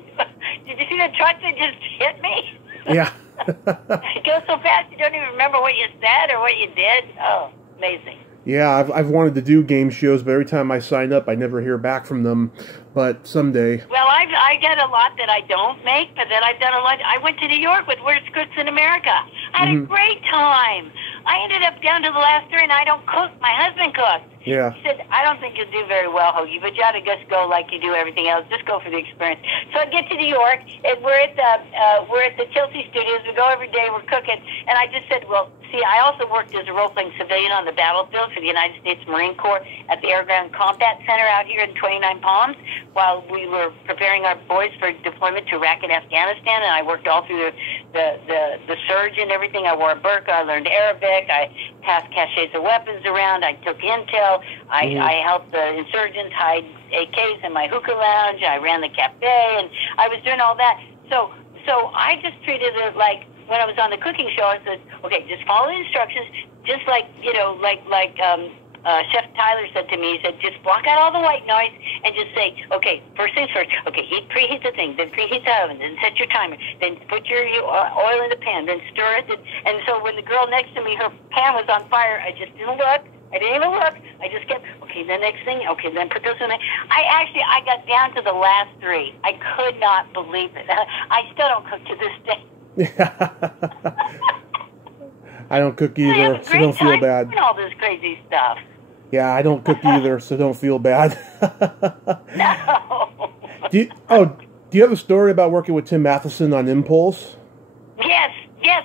Did you see the truck that just hit me? Yeah. It goes so fast you don't even remember what you said or what you did. Oh, amazing. Yeah, I've wanted to do game shows, but every time I sign up, I never hear back from them. But someday. Well, I get a lot that I don't make, but then I've done a lot. I went to New York with Worst Cooks in America. I had a great time. I ended up down to the last 3, and I don't cook. My husband cooks. Yeah. He said, I don't think you'll do very well, Hogie, but you ought to just go like you do everything else. Just go for the experience. So I get to New York, and we're at the Chelsea Studios. We go every day. We're cooking. And I just said, well, see, I also worked as a role-playing civilian on the battlefield for the United States Marine Corps at the Air Ground Combat Center out here in 29 Palms while we were preparing our boys for deployment to Iraq and Afghanistan. And I worked all through the surge and everything. I wore a burqa. I learned Arabic. I passed caches of weapons around. I took intel. I helped the insurgents hide AKs in my hookah lounge. I ran the cafe, and I was doing all that. So I just treated it like, when I was on the cooking show, I said, okay, just follow the instructions, just like, you know, like Chef Tyler said to me. He said, just block out all the white noise and just say, okay, first things first. Okay, preheat the thing, then preheat the oven, then set your timer, then put your oil in the pan, then stir it. And so when the girl next to me, her pan was on fire, I just didn't look. I didn't even look. I just kept, okay, the next thing, okay, then put those in there. I got down to the last 3. I could not believe it. I still don't cook to this day. I don't cook either, so don't feel bad. Doing all this crazy stuff. Yeah, I don't cook either, so don't feel bad. No. Do you have a story about working with Tim Matheson on Impulse? Yes,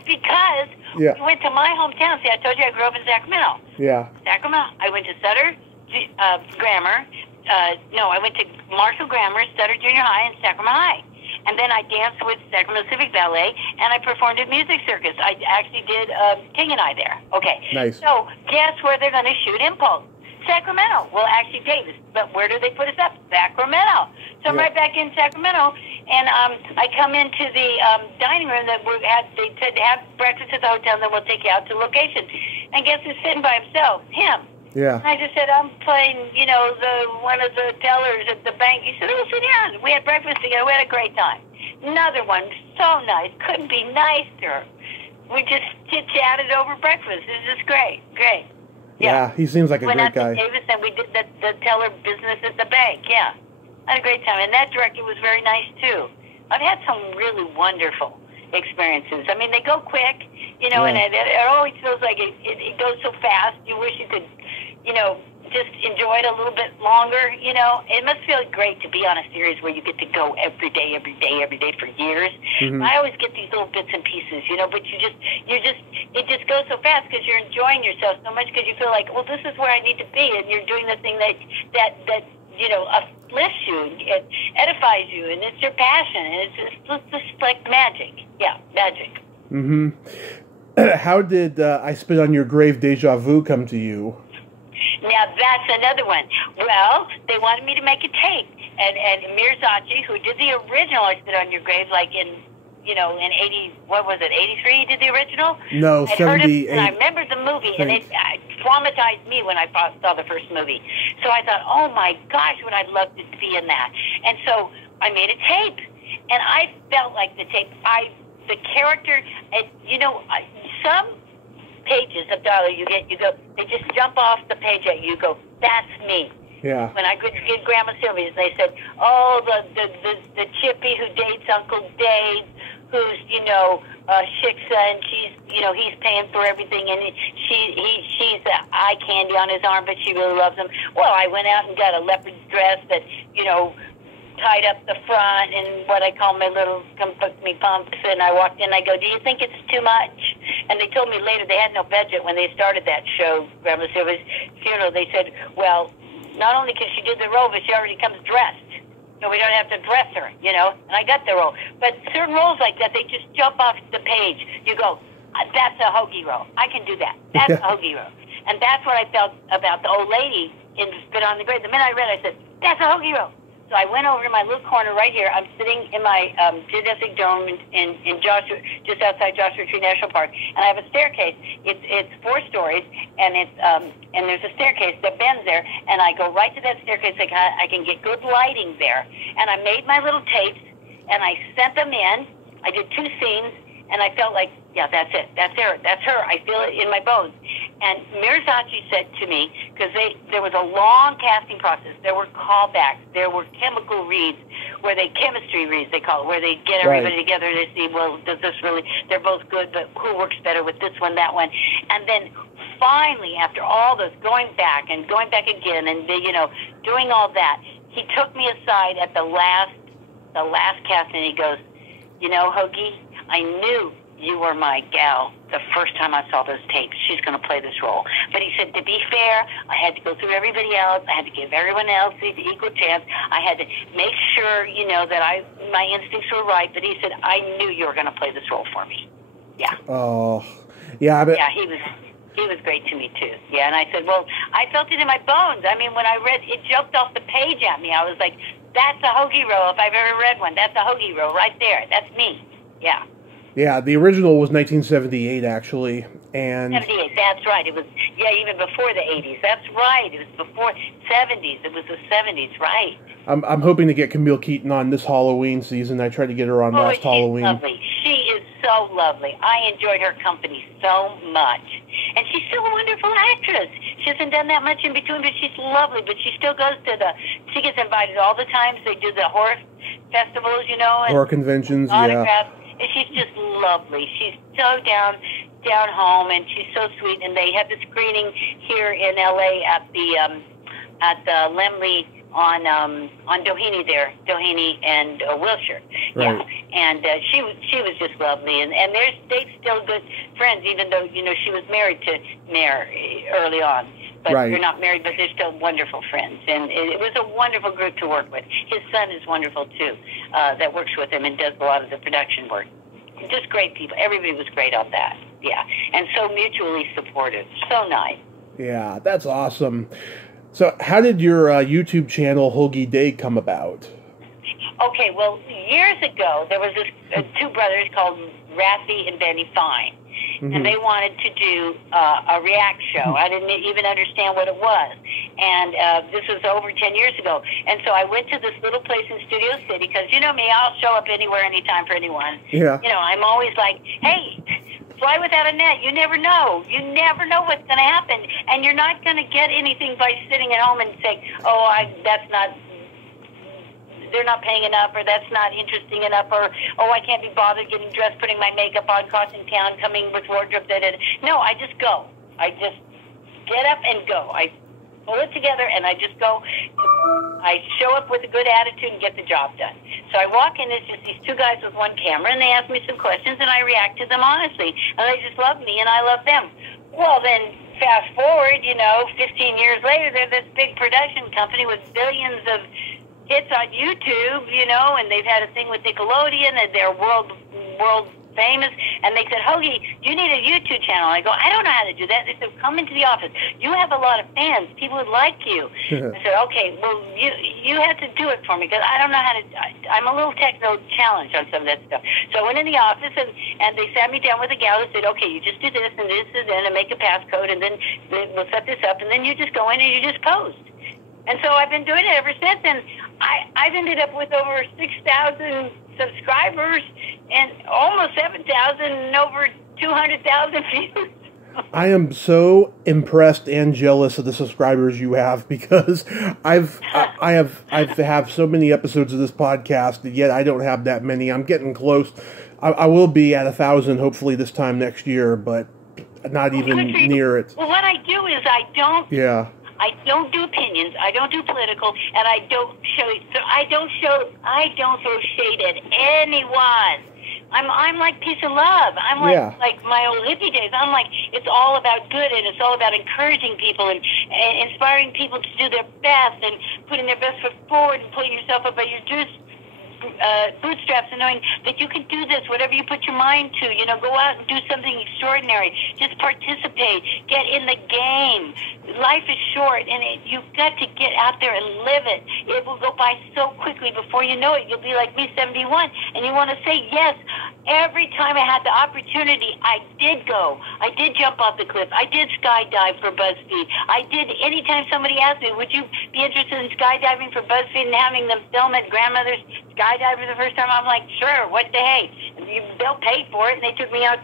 because we went to my hometown. See, I told you I grew up in Sacramento. Yeah. Sacramento. I went to Sutter Grammar. I went to Marshall Grammar, Sutter Junior High, and Sacramento High. And then I danced with Sacramento Civic Ballet, and I performed at Music Circus. I actually did King and I there. Okay. Nice. So guess where they're going to shoot Impulse? Sacramento. Well, actually Davis. But where do they put us up? Sacramento. So I'm right back in Sacramento, and I come into the dining room that they said have breakfast at the hotel, and then we'll take you out to location. And guess who's sitting by himself? Him. Yeah. I just said, I'm playing, one of the tellers at the bank. He said, oh, sit down. We had breakfast together. We had a great time. Another one, so nice. Couldn't be nicer. We just chit-chatted over breakfast. It was just great. Great. Yeah, he seems like a Went great out guy. to Davis, and we did the teller business at the bank. Yeah. I had a great time. And that director was very nice, too. I've had some really wonderful experiences. I mean, they go quick, and it always feels like it goes so fast. You wish you could, just enjoy it a little bit longer, It must feel great to be on a series where you get to go every day for years. Mm-hmm. I always get these little bits and pieces, but it just goes so fast because you're enjoying yourself so much because you feel like, well, this is where I need to be, and you're doing the thing that uplifts you, it edifies you, and it's your passion, and it's just like magic. Yeah, magic. Mm-hmm. How did I Spit on Your Grave Deja Vu come to you? Now, that's another one. Well, they wanted me to make a tape, and Mirzachi, who did the original I Spit on Your Grave, like in 80, what was it, 83 he did the original? No, I'd 78. And I remember the movie, and it traumatized me when I saw the first movie. So I thought, oh my gosh, would I love to be in that. And so I made a tape, and I felt like the tape, the character, some pages of dialogue you go, they just jump off the page at you, go, that's me. Yeah. When I did Grandma Sylvia's, they said, oh, the chippy who dates Uncle Dave, who's, Shiksa, and he's paying for everything, and she's eye candy on his arm, but she really loves him. Well, I went out and got a leopard dress that, tied up the front and what I call my little me pumps, and I walked in, I go, do you think it's too much? And they told me later they had no budget when they started that show, Grandma Sylvia's funeral. They said, well, not only because she did the role, but she already comes dressed. So we don't have to dress her, And I got the role. But certain roles like that, they just jump off the page. You go, that's a Holgie role. I can do that. That's a Holgie role. And that's what I felt about the old lady in Spit on the Grave. The minute I read it, I said, that's a Holgie role. So I went over to my little corner right here. I'm sitting in my geodesic dome in Joshua, just outside Joshua Tree National Park, and I have a staircase. It's 4 stories, and and there's a staircase that bends there, and I go right to that staircase. I can get good lighting there, and I made my little tapes, and I sent them in. I did 2 scenes, and I felt like, yeah, that's it. That's her. That's her. I feel it in my bones. And Mirzachi said to me, because there was a long casting process. There were callbacks. There were chemical reads, chemistry reads, they call it, where they get everybody together and they see, well, does this really, they're both good, but who works better with this one, that one? And then finally, after all this, going back again, and doing all that, he took me aside at the last casting, and he goes, Holgie, I knew you were my gal the first time I saw those tapes. She's going to play this role. But he said, to be fair, I had to go through everybody else. I had to give everyone else the equal chance. I had to make sure, that my instincts were right. But he said, I knew you were going to play this role for me. Yeah. Oh, yeah. Yeah, he was great to me, too. Yeah, and I said, well, I felt it in my bones. I mean, when I read, it jumped off the page at me. I was like, that's a Holgie role if I've ever read one. That's a Holgie role right there. That's me. Yeah. Yeah, the original was 1978, actually, and 78. That's right. It was even before the 80s. That's right. It was before 70s. It was the 70s, right? I'm hoping to get Camille Keaton on this Halloween season. I tried to get her on last Halloween. Lovely. She is so lovely. I enjoyed her company so much, and she's still a wonderful actress. She hasn't done that much in between, but she's lovely. But she still goes to she gets invited all the time. They do the horror festivals, and horror conventions, autographs. And she's just lovely. She's so down home, and she's so sweet. And they had the screening here in L.A. at the Lemley on Doheny Doheny and Wilshire. Right. Yeah, and she was just lovely, and they're still good friends, even though she was married to Mayor early on. But they're not married, but they're still wonderful friends. And it was a wonderful group to work with. His son is wonderful, too, that works with him and does a lot of the production work. Just great people. Everybody was great on that. Yeah. And so mutually supportive. So nice. Yeah, that's awesome. So how did your YouTube channel, Holgie Day, come about? Okay, well, years ago, there was this 2 brothers called Rafi and Benny Fine. and they wanted to do a React show. I didn't even understand what it was. And this was over 10 years ago. And so I went to this little place in Studio City, because you know me, I'll show up anywhere, anytime for anyone. Yeah. You know, I'm always like, hey, fly without a net. You never know. You never know what's going to happen. And you're not going to get anything by sitting at home and saying, oh, that's not, they're not paying enough, or that's not interesting enough, or, oh, I can't be bothered getting dressed, putting my makeup on, crossing town, coming with wardrobe. No, I just go. I just get up and go. I pull it together, and I just go. I show up with a good attitude and get the job done. So I walk in, it's just these two guys with one camera, and they ask me some questions, and I react to them honestly. And they just love me, and I love them. Well, then, fast forward, 15 years later, they're this big production company with billions of hits on YouTube, and they've had a thing with Nickelodeon, and they're world famous, and they said, Holgie, you need a YouTube channel. I go, I don't know how to do that. They said, come into the office. You have a lot of fans. People would like you. I said, okay, well, you have to do it for me, because I don't know how to, I'm a little techno challenged on some of that stuff. So I went in the office, and they sat me down with a gal who said, okay, you just do this and this and then, and make a passcode, and then we'll set this up, and then you just go in and you just post. And so I've been doing it ever since, and I've ended up with over 6,000 subscribers and almost 7,000 and over 200,000 views. I am so impressed and jealous of the subscribers you have, because I have so many episodes of this podcast, and yet I don't have that many. I'm getting close. I will be at 1,000 hopefully this time next year, but not even near it. Well, what I do is I don't do opinions. I don't do political, and I don't throw shade at anyone. I'm like peace and love. I'm like my old hippie days. I'm like, it's all about good, and it's all about encouraging people and inspiring people to do their best and putting their best foot forward and pulling yourself up by your bootstraps, and knowing that you can do this, whatever you put your mind to. Go out and do something extraordinary. Just participate. Get in the game. Life is short, and you've got to get out there and live it. It will go by so quickly. Before you know it, you'll be like me, 71, and you want to say yes. Every time I had the opportunity, I did go. I did jump off the cliff. I did skydive for BuzzFeed. Anytime somebody asked me, would you be interested in skydiving for BuzzFeed and having them film at grandmother's skydive for the first time? I'm like, sure, what the hey? They'll pay for it. And they took me out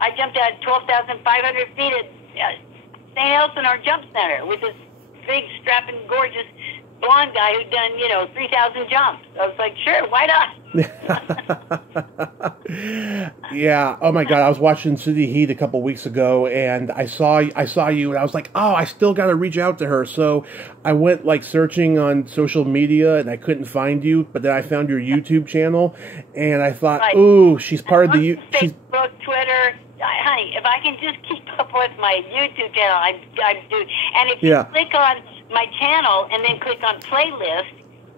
I jumped out 12,500 feet at St. Elsinore Jump Center with this big, strapping, gorgeous blonde guy who'd done, 3,000 jumps. I was like, sure, why not? Yeah. Oh my God. I was watching City Heat a couple weeks ago, and I saw you, and I was like, oh, I still got to reach out to her. So I went searching on social media, and I couldn't find you, but then I found your YouTube channel, and I thought, ooh, she's part of the Facebook, Twitter. Honey, if I can just keep up with my YouTube channel, I'm doing. And if you click on my channel and then click on playlist,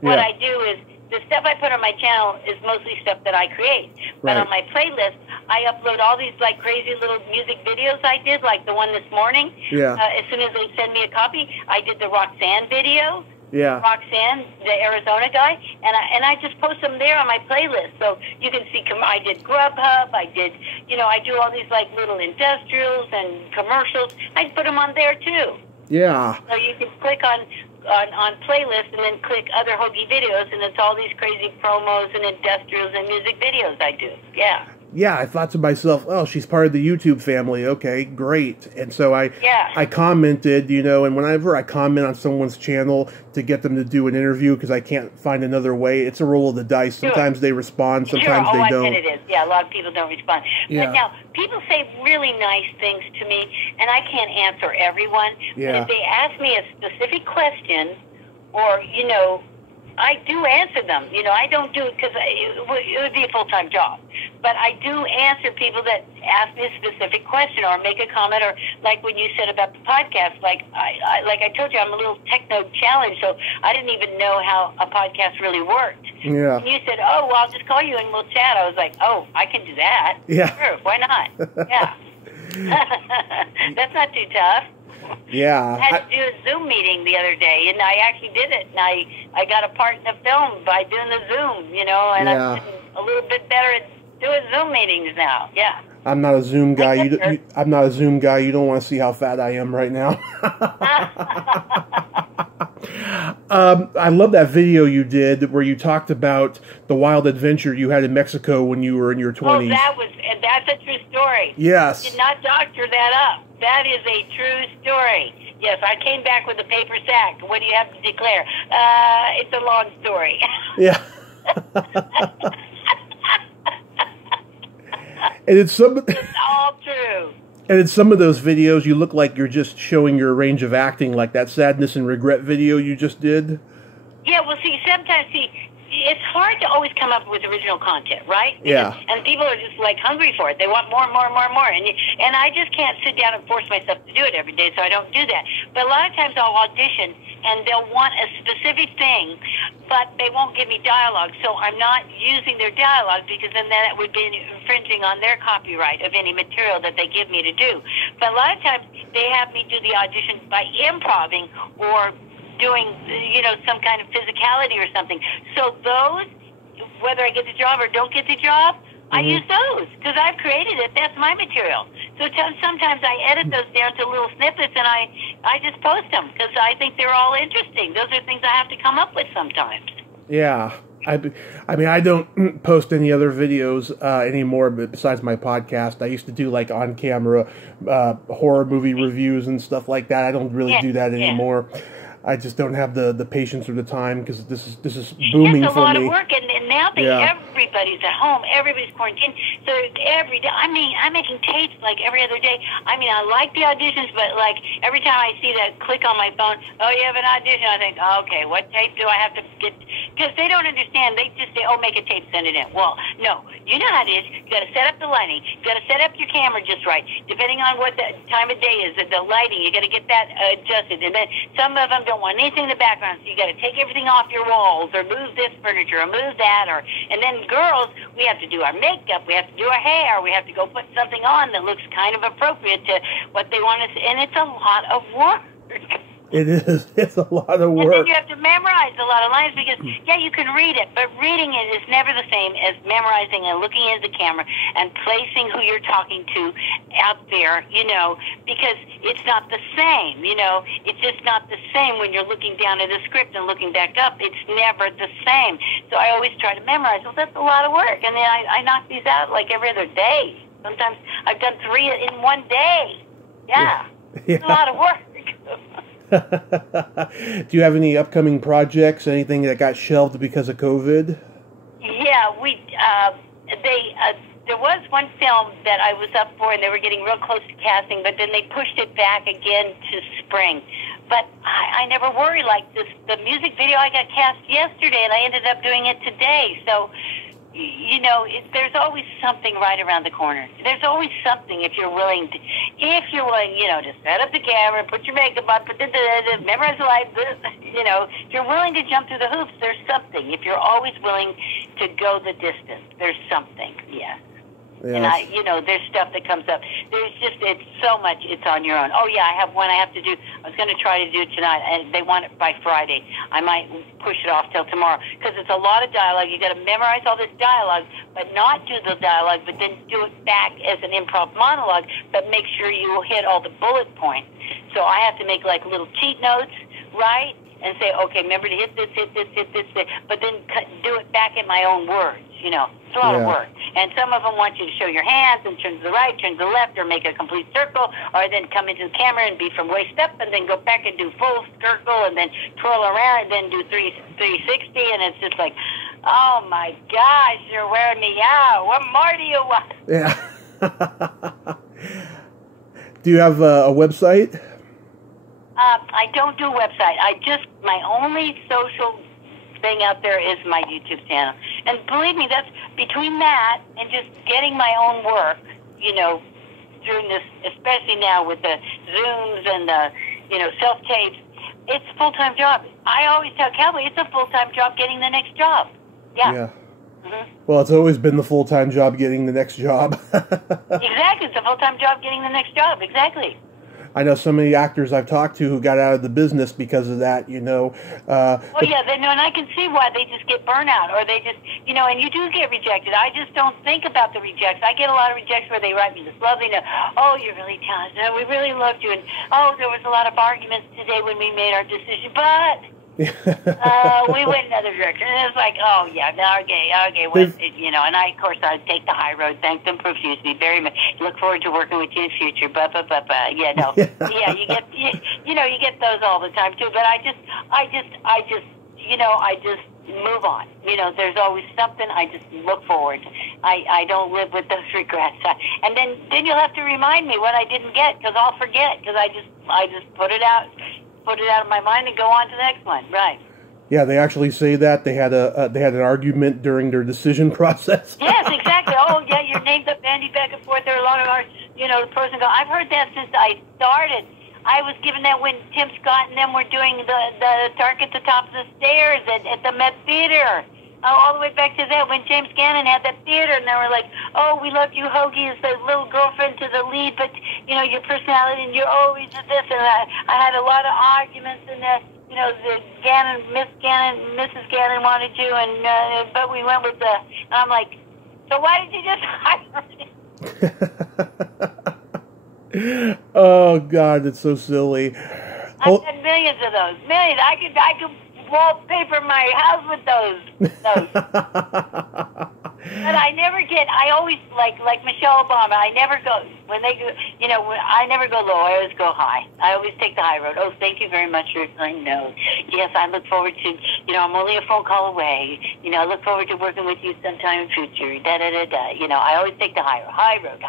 what I do is, the stuff I put on my channel is mostly stuff that I create. But on my playlist, I upload all these crazy little music videos I did, like the one this morning. Yeah. As soon as they send me a copy, I did the Roxanne video. Yeah. Roxanne, the Arizona guy, and I just post them there on my playlist, so you can see. I did Grubhub, I did, I do all these little industrials and commercials. I put them on there too. Yeah. So you can click on playlist and then click other Holgie videos, and it's all these crazy promos and industrials and music videos I do. Yeah. Yeah, I thought to myself, oh, she's part of the YouTube family. Okay, great. And so I commented, and whenever I comment on someone's channel to get them to do an interview, because I can't find another way, it's a roll of the dice. Sometimes they respond, sometimes they don't. I bet it is. Yeah, a lot of people don't respond. Yeah. But now, people say really nice things to me, and I can't answer everyone. Yeah. But if they ask me a specific question, or, I do answer them. I don't do it because it would be a full-time job. But I do answer people that ask me a specific question or make a comment, or like when you said about the podcast, like I told you, I'm a little techno challenged, so I didn't even know how a podcast really worked. Yeah. And you said, oh, well, I'll just call you and we'll chat. I was like, oh, I can do that. Yeah. Sure, why not? Yeah. That's not too tough. Yeah. I had to do a Zoom meeting the other day, and I actually did it, and I got a part in the film by doing the Zoom, and I'm getting a little bit better at doing Zoom meetings now. Yeah. I'm not a Zoom guy. I'm not a Zoom guy. You don't want to see how fat I am right now. I love that video you did where you talked about the wild adventure you had in Mexico when you were in your 20s. Oh, that's a true story. Yes. Did not doctor that up. That is a true story. Yes, I came back with a paper sack. What do you have to declare? It's a long story. Yeah. And it's all true. And in some of those videos, you look like you're just showing your range of acting, like that sadness and regret video you just did. Yeah, well, sometimes it's hard to always come up with original content, right? Yeah. And people are just like hungry for it. They want more and more and more and more. And I just can't sit down and force myself to do it every day, so I don't do that. But a lot of times I'll audition, and they'll want a specific thing, but they won't give me dialogue. So I'm not using their dialogue because then that would be infringing on their copyright of any material that they give me to do. But a lot of times they have me do the audition by improvising or doing, some kind of physicality or something. So those, whether I get the job or don't get the job, I use those because I've created it. That's my material. So sometimes I edit those down to little snippets and I just post them because I think they're all interesting. Those are things I have to come up with sometimes. Yeah. I mean, I don't post any other videos anymore besides my podcast. I used to do like on-camera horror movie reviews and stuff like that. I don't really do that anymore. I just don't have the patience or the time because this is booming for me. It's a lot of work, and now that everybody's at home, everybody's quarantined, so every day, I'm making tapes like every other day. I mean, I like the auditions, but like every time I see that click on my phone, oh, you have an audition, I think, oh, okay, what tape do I have to get? Because they don't understand. They just say, oh, make a tape, send it in. Well, no, you know how it is. You got to set up the lighting. You got to set up your camera just right, depending on what the time of day is. The lighting, you got to get that adjusted, and then some of them don't want anything in the background, so you got to take everything off your walls or move this furniture or move that, and then girls, we have to do our makeup, we have to do our hair, we have to go put something on that looks kind of appropriate to what they want us, and it's a lot of work. It is. It's a lot of work. And then you have to memorize a lot of lines because, you can read it, but reading it is never the same as memorizing and looking into the camera and placing who you're talking to out there, because it's not the same, It's just not the same when you're looking down at a script and looking back up. It's never the same. So I always try to memorize. Well, that's a lot of work. And then I knock these out like every other day. Sometimes I've done 3 in one day. Yeah. It's a lot of work. Do you have any upcoming projects, anything that got shelved because of COVID? Yeah, there was one film that I was up for, and they were getting real close to casting, but then they pushed it back again to spring. But I never worry like this. The music video, I got cast yesterday, and I ended up doing it today. So, there's always something right around the corner. There's always something if you're willing, to set up the camera, put your makeup on, memorize the lines, if you're willing to jump through the hoops, there's something. If you're always willing to go the distance, there's something, Yes. And there's stuff that comes up. It's so much, it's on your own. Oh, yeah, I have one I have to do. I was going to try to do it tonight, and they want it by Friday. I might push it off till tomorrow, because it's a lot of dialogue. You got to memorize all this dialogue, but not do the dialogue, but then do it back as an improv monologue, but make sure you hit all the bullet points. So I have to make like little cheat notes, right? And say, okay, remember to hit this, but then do it back in my own words, It's a lot of work. And some of them want you to show your hands and turn to the right, turn to the left, or make a complete circle, or then come into the camera and be from waist up, and then go back and do full circle, and then twirl around, and then do 360, and it's just like, oh my gosh, you're wearing me out. What more do you want? Yeah. Do you have a website? I don't do a website. My only social thing out there is my YouTube channel. And believe me, that's between that and just getting my own work, during this, especially now with the Zooms and the, self-tapes, it's a full-time job. I always tell Cowboy, it's a full-time job getting the next job. Yeah. Mm-hmm. Well, it's always been the full-time job getting the next job. Exactly. It's a full-time job getting the next job. Exactly. I know so many actors I've talked to who got out of the business because of that, and I can see why they just get burnout, or they just, and you do get rejected. I just don't think about the rejects. I get a lot of rejects where they write me this lovely note, oh, you're really talented, we really loved you, and oh, there was a lot of arguments today when we made our decision, but... we went another direction. And it's like, oh, yeah, okay. And I, of course, I take the high road, thank them profusely very much. Look forward to working with you in the future. Yeah, no. Yeah, you get those all the time, too. But I just move on. There's always something. I just look forward. I don't live with those regrets. And then you'll have to remind me what I didn't get, because I'll forget, because I just put it out of my mind and go on to the next one. Right. Yeah, they actually say that they had an argument during their decision process. Yes, exactly. Oh, yeah, your name's up bandy back and forth. There are a lot of our, the pros and cons. I've heard that since I started. I was given that when Tim Scott and them were doing the Dark at the Top of the Stairs at the Met Theater. All the way back to that, when James Gannon had that theater, and they were like, oh, we loved you, Holgie, as the little girlfriend to the lead, but, your personality, and you're always this, and I had a lot of arguments, and, the Gannon, Mrs. Gannon wanted you, and, but we went with and I'm like, so why did you just hire me? Oh, God, it's so silly. I've had millions of those. Millions. I could wallpaper my house with those. But I always, like Michelle Obama, I never go, when they go, I never go low, I always go high. I always take the high road. Oh, thank you very much for saying no. Yes, I look forward to, I'm only a phone call away. I look forward to working with you sometime in the future. I always take the high road.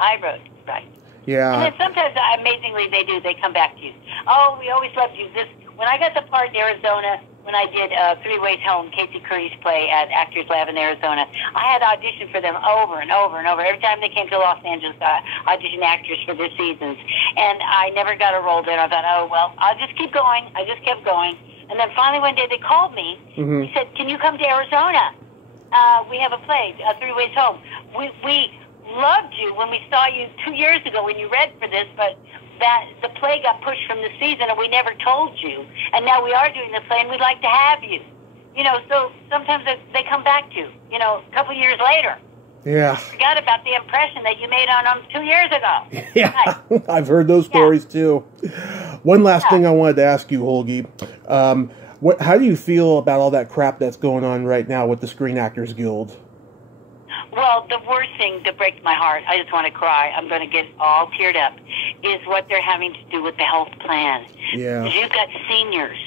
Right. Yeah. And then sometimes, amazingly, they come back to you. Oh, we always loved you. When I got the part in Arizona, when I did Three Ways Home, Casey Curry's play at Actors Lab in Arizona, I had auditioned for them over and over and over. Every time they came to Los Angeles, audition actors for their seasons. And I never got a role there. I thought, oh, well, I'll just keep going. I just kept going. And then finally one day they called me. Mm-hmm. He said, can you come to Arizona? We have a play, Three Ways Home. We loved you when we saw you 2 years ago when you read for this, but that the play got pushed from the season and we never told you, and now we are doing the play and we'd like to have you. So sometimes they come back to you, a couple years later. Yeah. Forgot about the impression that you made on them 2 years ago. Yeah, right. I've heard those stories too. One last thing I wanted to ask you, Holgie. How do you feel about all that crap that's going on right now with the Screen Actors Guild? Well, the worst thing that breaks my heart, I just want to cry, I'm going to get all teared up, is what they're having to do with the health plan. Yeah. You've got seniors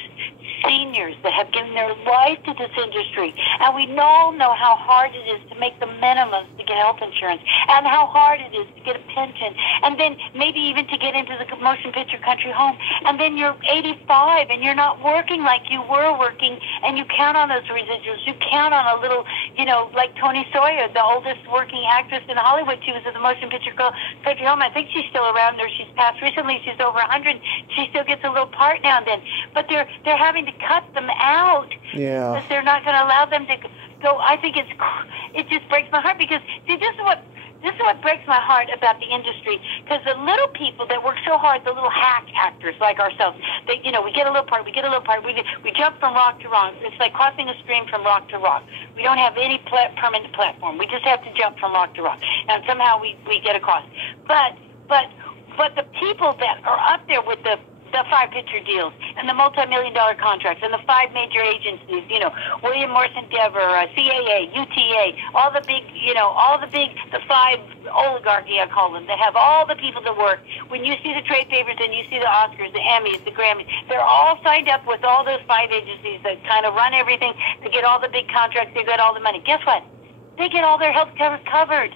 that have given their life to this industry, and we all know how hard it is to make the minimums to get health insurance, and how hard it is to get a pension, and then maybe even to get into the motion picture country home, and then you're 85 and you're not working like you were working, and you count on those residuals. You count on a little, like Tony Sawyer, the oldest working actress in Hollywood. She was at the motion picture country home. I think she's still around, or she's passed recently. She's over 100. She still gets a little part now and then, but they're having to cut them out. Yeah. Because they're not going to allow them to go. I think it just breaks my heart, because see, this is what breaks my heart about the industry, because the little people that work so hard, the little hack actors like ourselves, we get a little part, we jump from rock to rock. It's like crossing a stream from rock to rock. We don't have any permanent platform. We just have to jump from rock to rock, and somehow we get across. But the people that are up there with the 5 picture deals and the multi-million-dollar contracts and the 5 major agencies, William Morris Endeavor, CAA, UTA, all the big, the 5 oligarchy, I call them. They have all the people that work. When you see the trade papers and you see the Oscars, the Emmys, the Grammys, they're all signed up with all those 5 agencies that kind of run everything to get all the big contracts. They get all the money. Guess what? They get all their health care covered.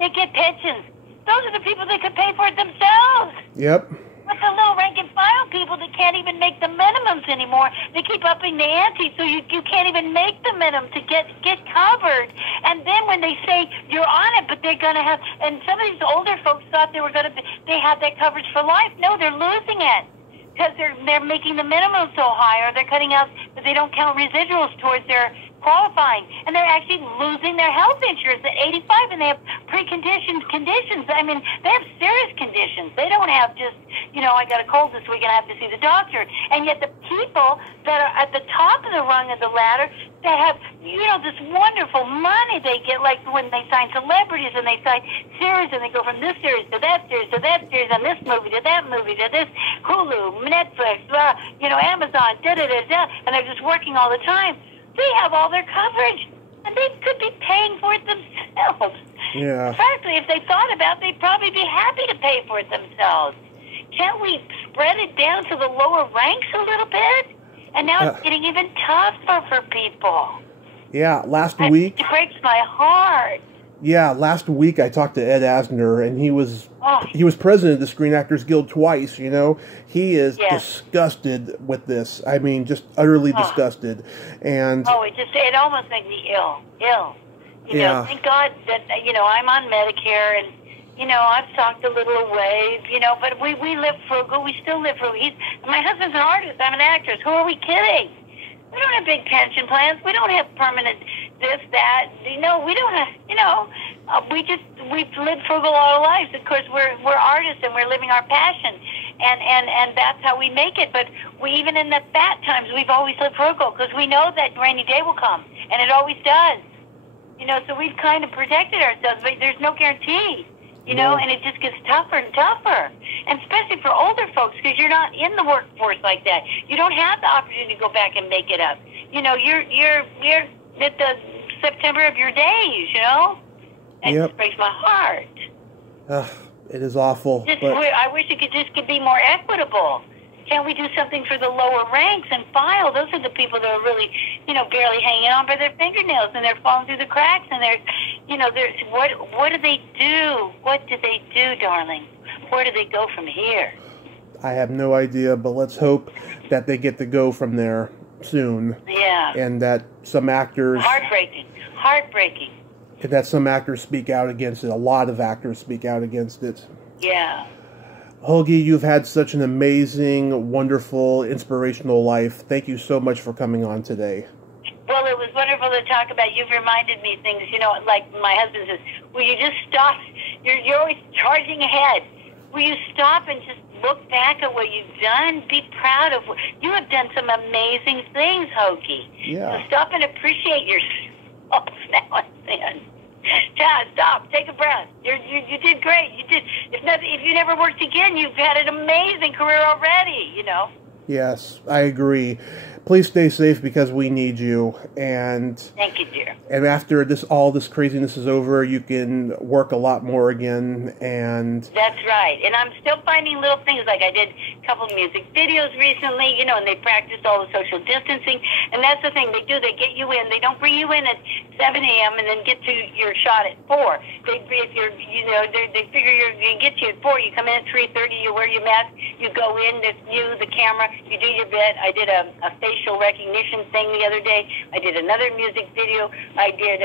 They get pensions. Those are the people that could pay for it themselves. Yep. But the little rank and file people that can't even make the minimums anymore, they keep upping the ante, so you can't even make the minimum to get covered. And then when they say you're on it, but they're going to have, and some of these older folks thought they had that coverage for life. No, they're losing it, because they're making the minimum so high, or they're cutting out, but they don't count residuals towards their qualifying, and they're actually losing their health insurance at 85, and they have preconditioned conditions. I mean, they have serious conditions. They don't have just, I got a cold this week and I have to see the doctor. And yet the people that are at the top of the rung of the ladder, they have, this wonderful money they get, like when they sign celebrities and they sign series, and they go from this series to that series to that series, and this movie to that movie to this Hulu, Netflix, Amazon, da-da-da-da, and they're just working all the time. They have all their coverage, and they could be paying for it themselves. Yeah. Frankly, if they thought about it, they'd probably be happy to pay for it themselves. Can't we spread it down to the lower ranks a little bit? And now it's getting even tougher for people. Yeah, last week... It breaks my heart. Yeah, last week I talked to Ed Asner, and he was president of the Screen Actors Guild twice, He is disgusted with this. I mean, just utterly disgusted. And it almost makes me ill. Thank God that, I'm on Medicare, and, I've talked a little away, but we live frugal. We still live frugal. My husband's an artist. I'm an actress. Who are we kidding? We don't have big pension plans. We don't have permanent this, that. We don't have, we've lived frugal all our lives. Of course, we're artists and we're living our passion. And that's how we make it. But even in the bad times, we've always lived frugal because we know that rainy day will come. And it always does. So we've kind of protected ourselves, but there's no guarantee. And it just gets tougher and tougher. And especially for older folks, because you're not in the workforce like that. You don't have the opportunity to go back and make it up. You're at the September of your days, And it just breaks my heart. It is awful. I wish it could be more equitable. Can't we do something for the lower ranks and file? Those are the people that are really, barely hanging on by their fingernails, and they're falling through the cracks, and what do they do? What do they do, darling? Where do they go from here? I have no idea, but let's hope that they get to go from there soon. Yeah. And that some actors... Heartbreaking. That some actors speak out against it. A lot of actors speak out against it. Yeah. Holgie, you've had such an amazing, wonderful, inspirational life. Thank you so much for coming on today. Well, it was wonderful to talk about. You've reminded me things, like my husband says, will you just stop? You're always charging ahead. Will you stop and just look back at what you've done? Be proud of what you have done. Some amazing things, Holgie. Yeah. So stop and appreciate yourself now and then. Stop. Take a breath. You did great. You did. If you never worked again, you've had an amazing career already. Yes, I agree. Please stay safe because we need you. And thank you, dear. And after all this craziness is over, you can work a lot more again. And that's right. And I'm still finding little things, like I did a couple of music videos recently, and they practiced all the social distancing. And that's the thing they do. They get you in. They don't bring you in at 7 a.m. and then get to your shot at 4. They figure you're going to get you at 4. You come in at 3:30. You wear your mask. You go in. There's you, the camera. You do your bit. I did a facial recognition thing the other day. I did another music video. I did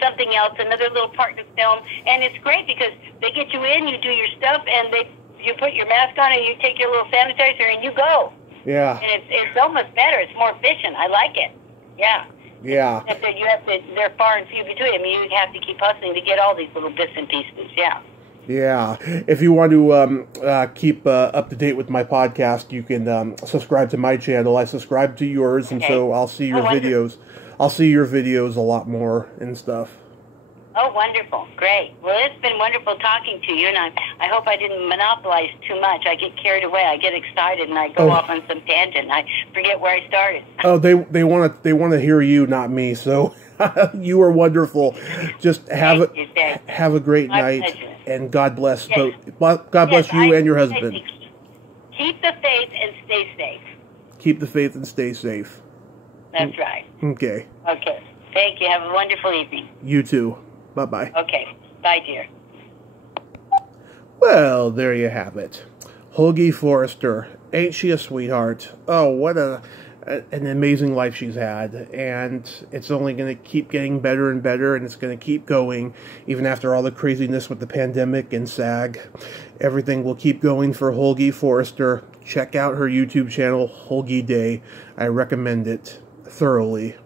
something else, another little part in the film. And it's great because they get you in, you do your stuff, and you put your mask on and you take your little sanitizer and you go. Yeah. And it's almost better. It's more efficient. I like it. Yeah. Yeah. They're far and few between. I mean, you have to keep hustling to get all these little bits and pieces. Yeah. Yeah. If you want to keep up to date with my podcast, you can subscribe to my channel. I subscribe to yours, and so I'll see your videos. I'll see your videos a lot more and stuff. Oh, wonderful. Great. Well, it's been wonderful talking to you, and I hope I didn't monopolize too much. I get carried away. I get excited, and I go off on some tangent, and I forget where I started. Oh, they want to hear you, not me, so you are wonderful. Just have a great night, pleasure. And God bless God bless you and your husband. Keep the faith and stay safe. Keep the faith and stay safe. That's right. Okay. Okay. Thank you. Have a wonderful evening. You too. Bye-bye. Okay. Bye, dear. Well, there you have it. Holgie Forrester. Ain't she a sweetheart? Oh, what an amazing life she's had. And it's only going to keep getting better and better, and it's going to keep going even after all the craziness with the pandemic and SAG. Everything will keep going for Holgie Forrester. Check out her YouTube channel, Holgie Day. I recommend it. thoroughly.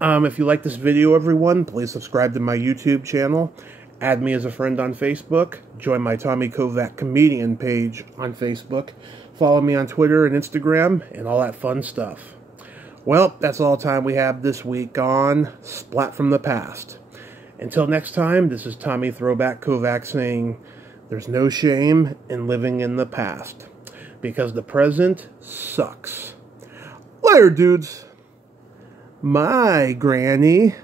If you like this video, everyone, please subscribe to my YouTube channel. Add me as a friend on Facebook. Join my Tommy Kovac comedian page on Facebook. Follow me on Twitter and Instagram and all that fun stuff. Well, that's all the time we have this week on Splat from the Past. Until next time, this is Tommy Throwback Kovac saying, there's no shame in living in the past, because the present sucks. Later, dudes. My granny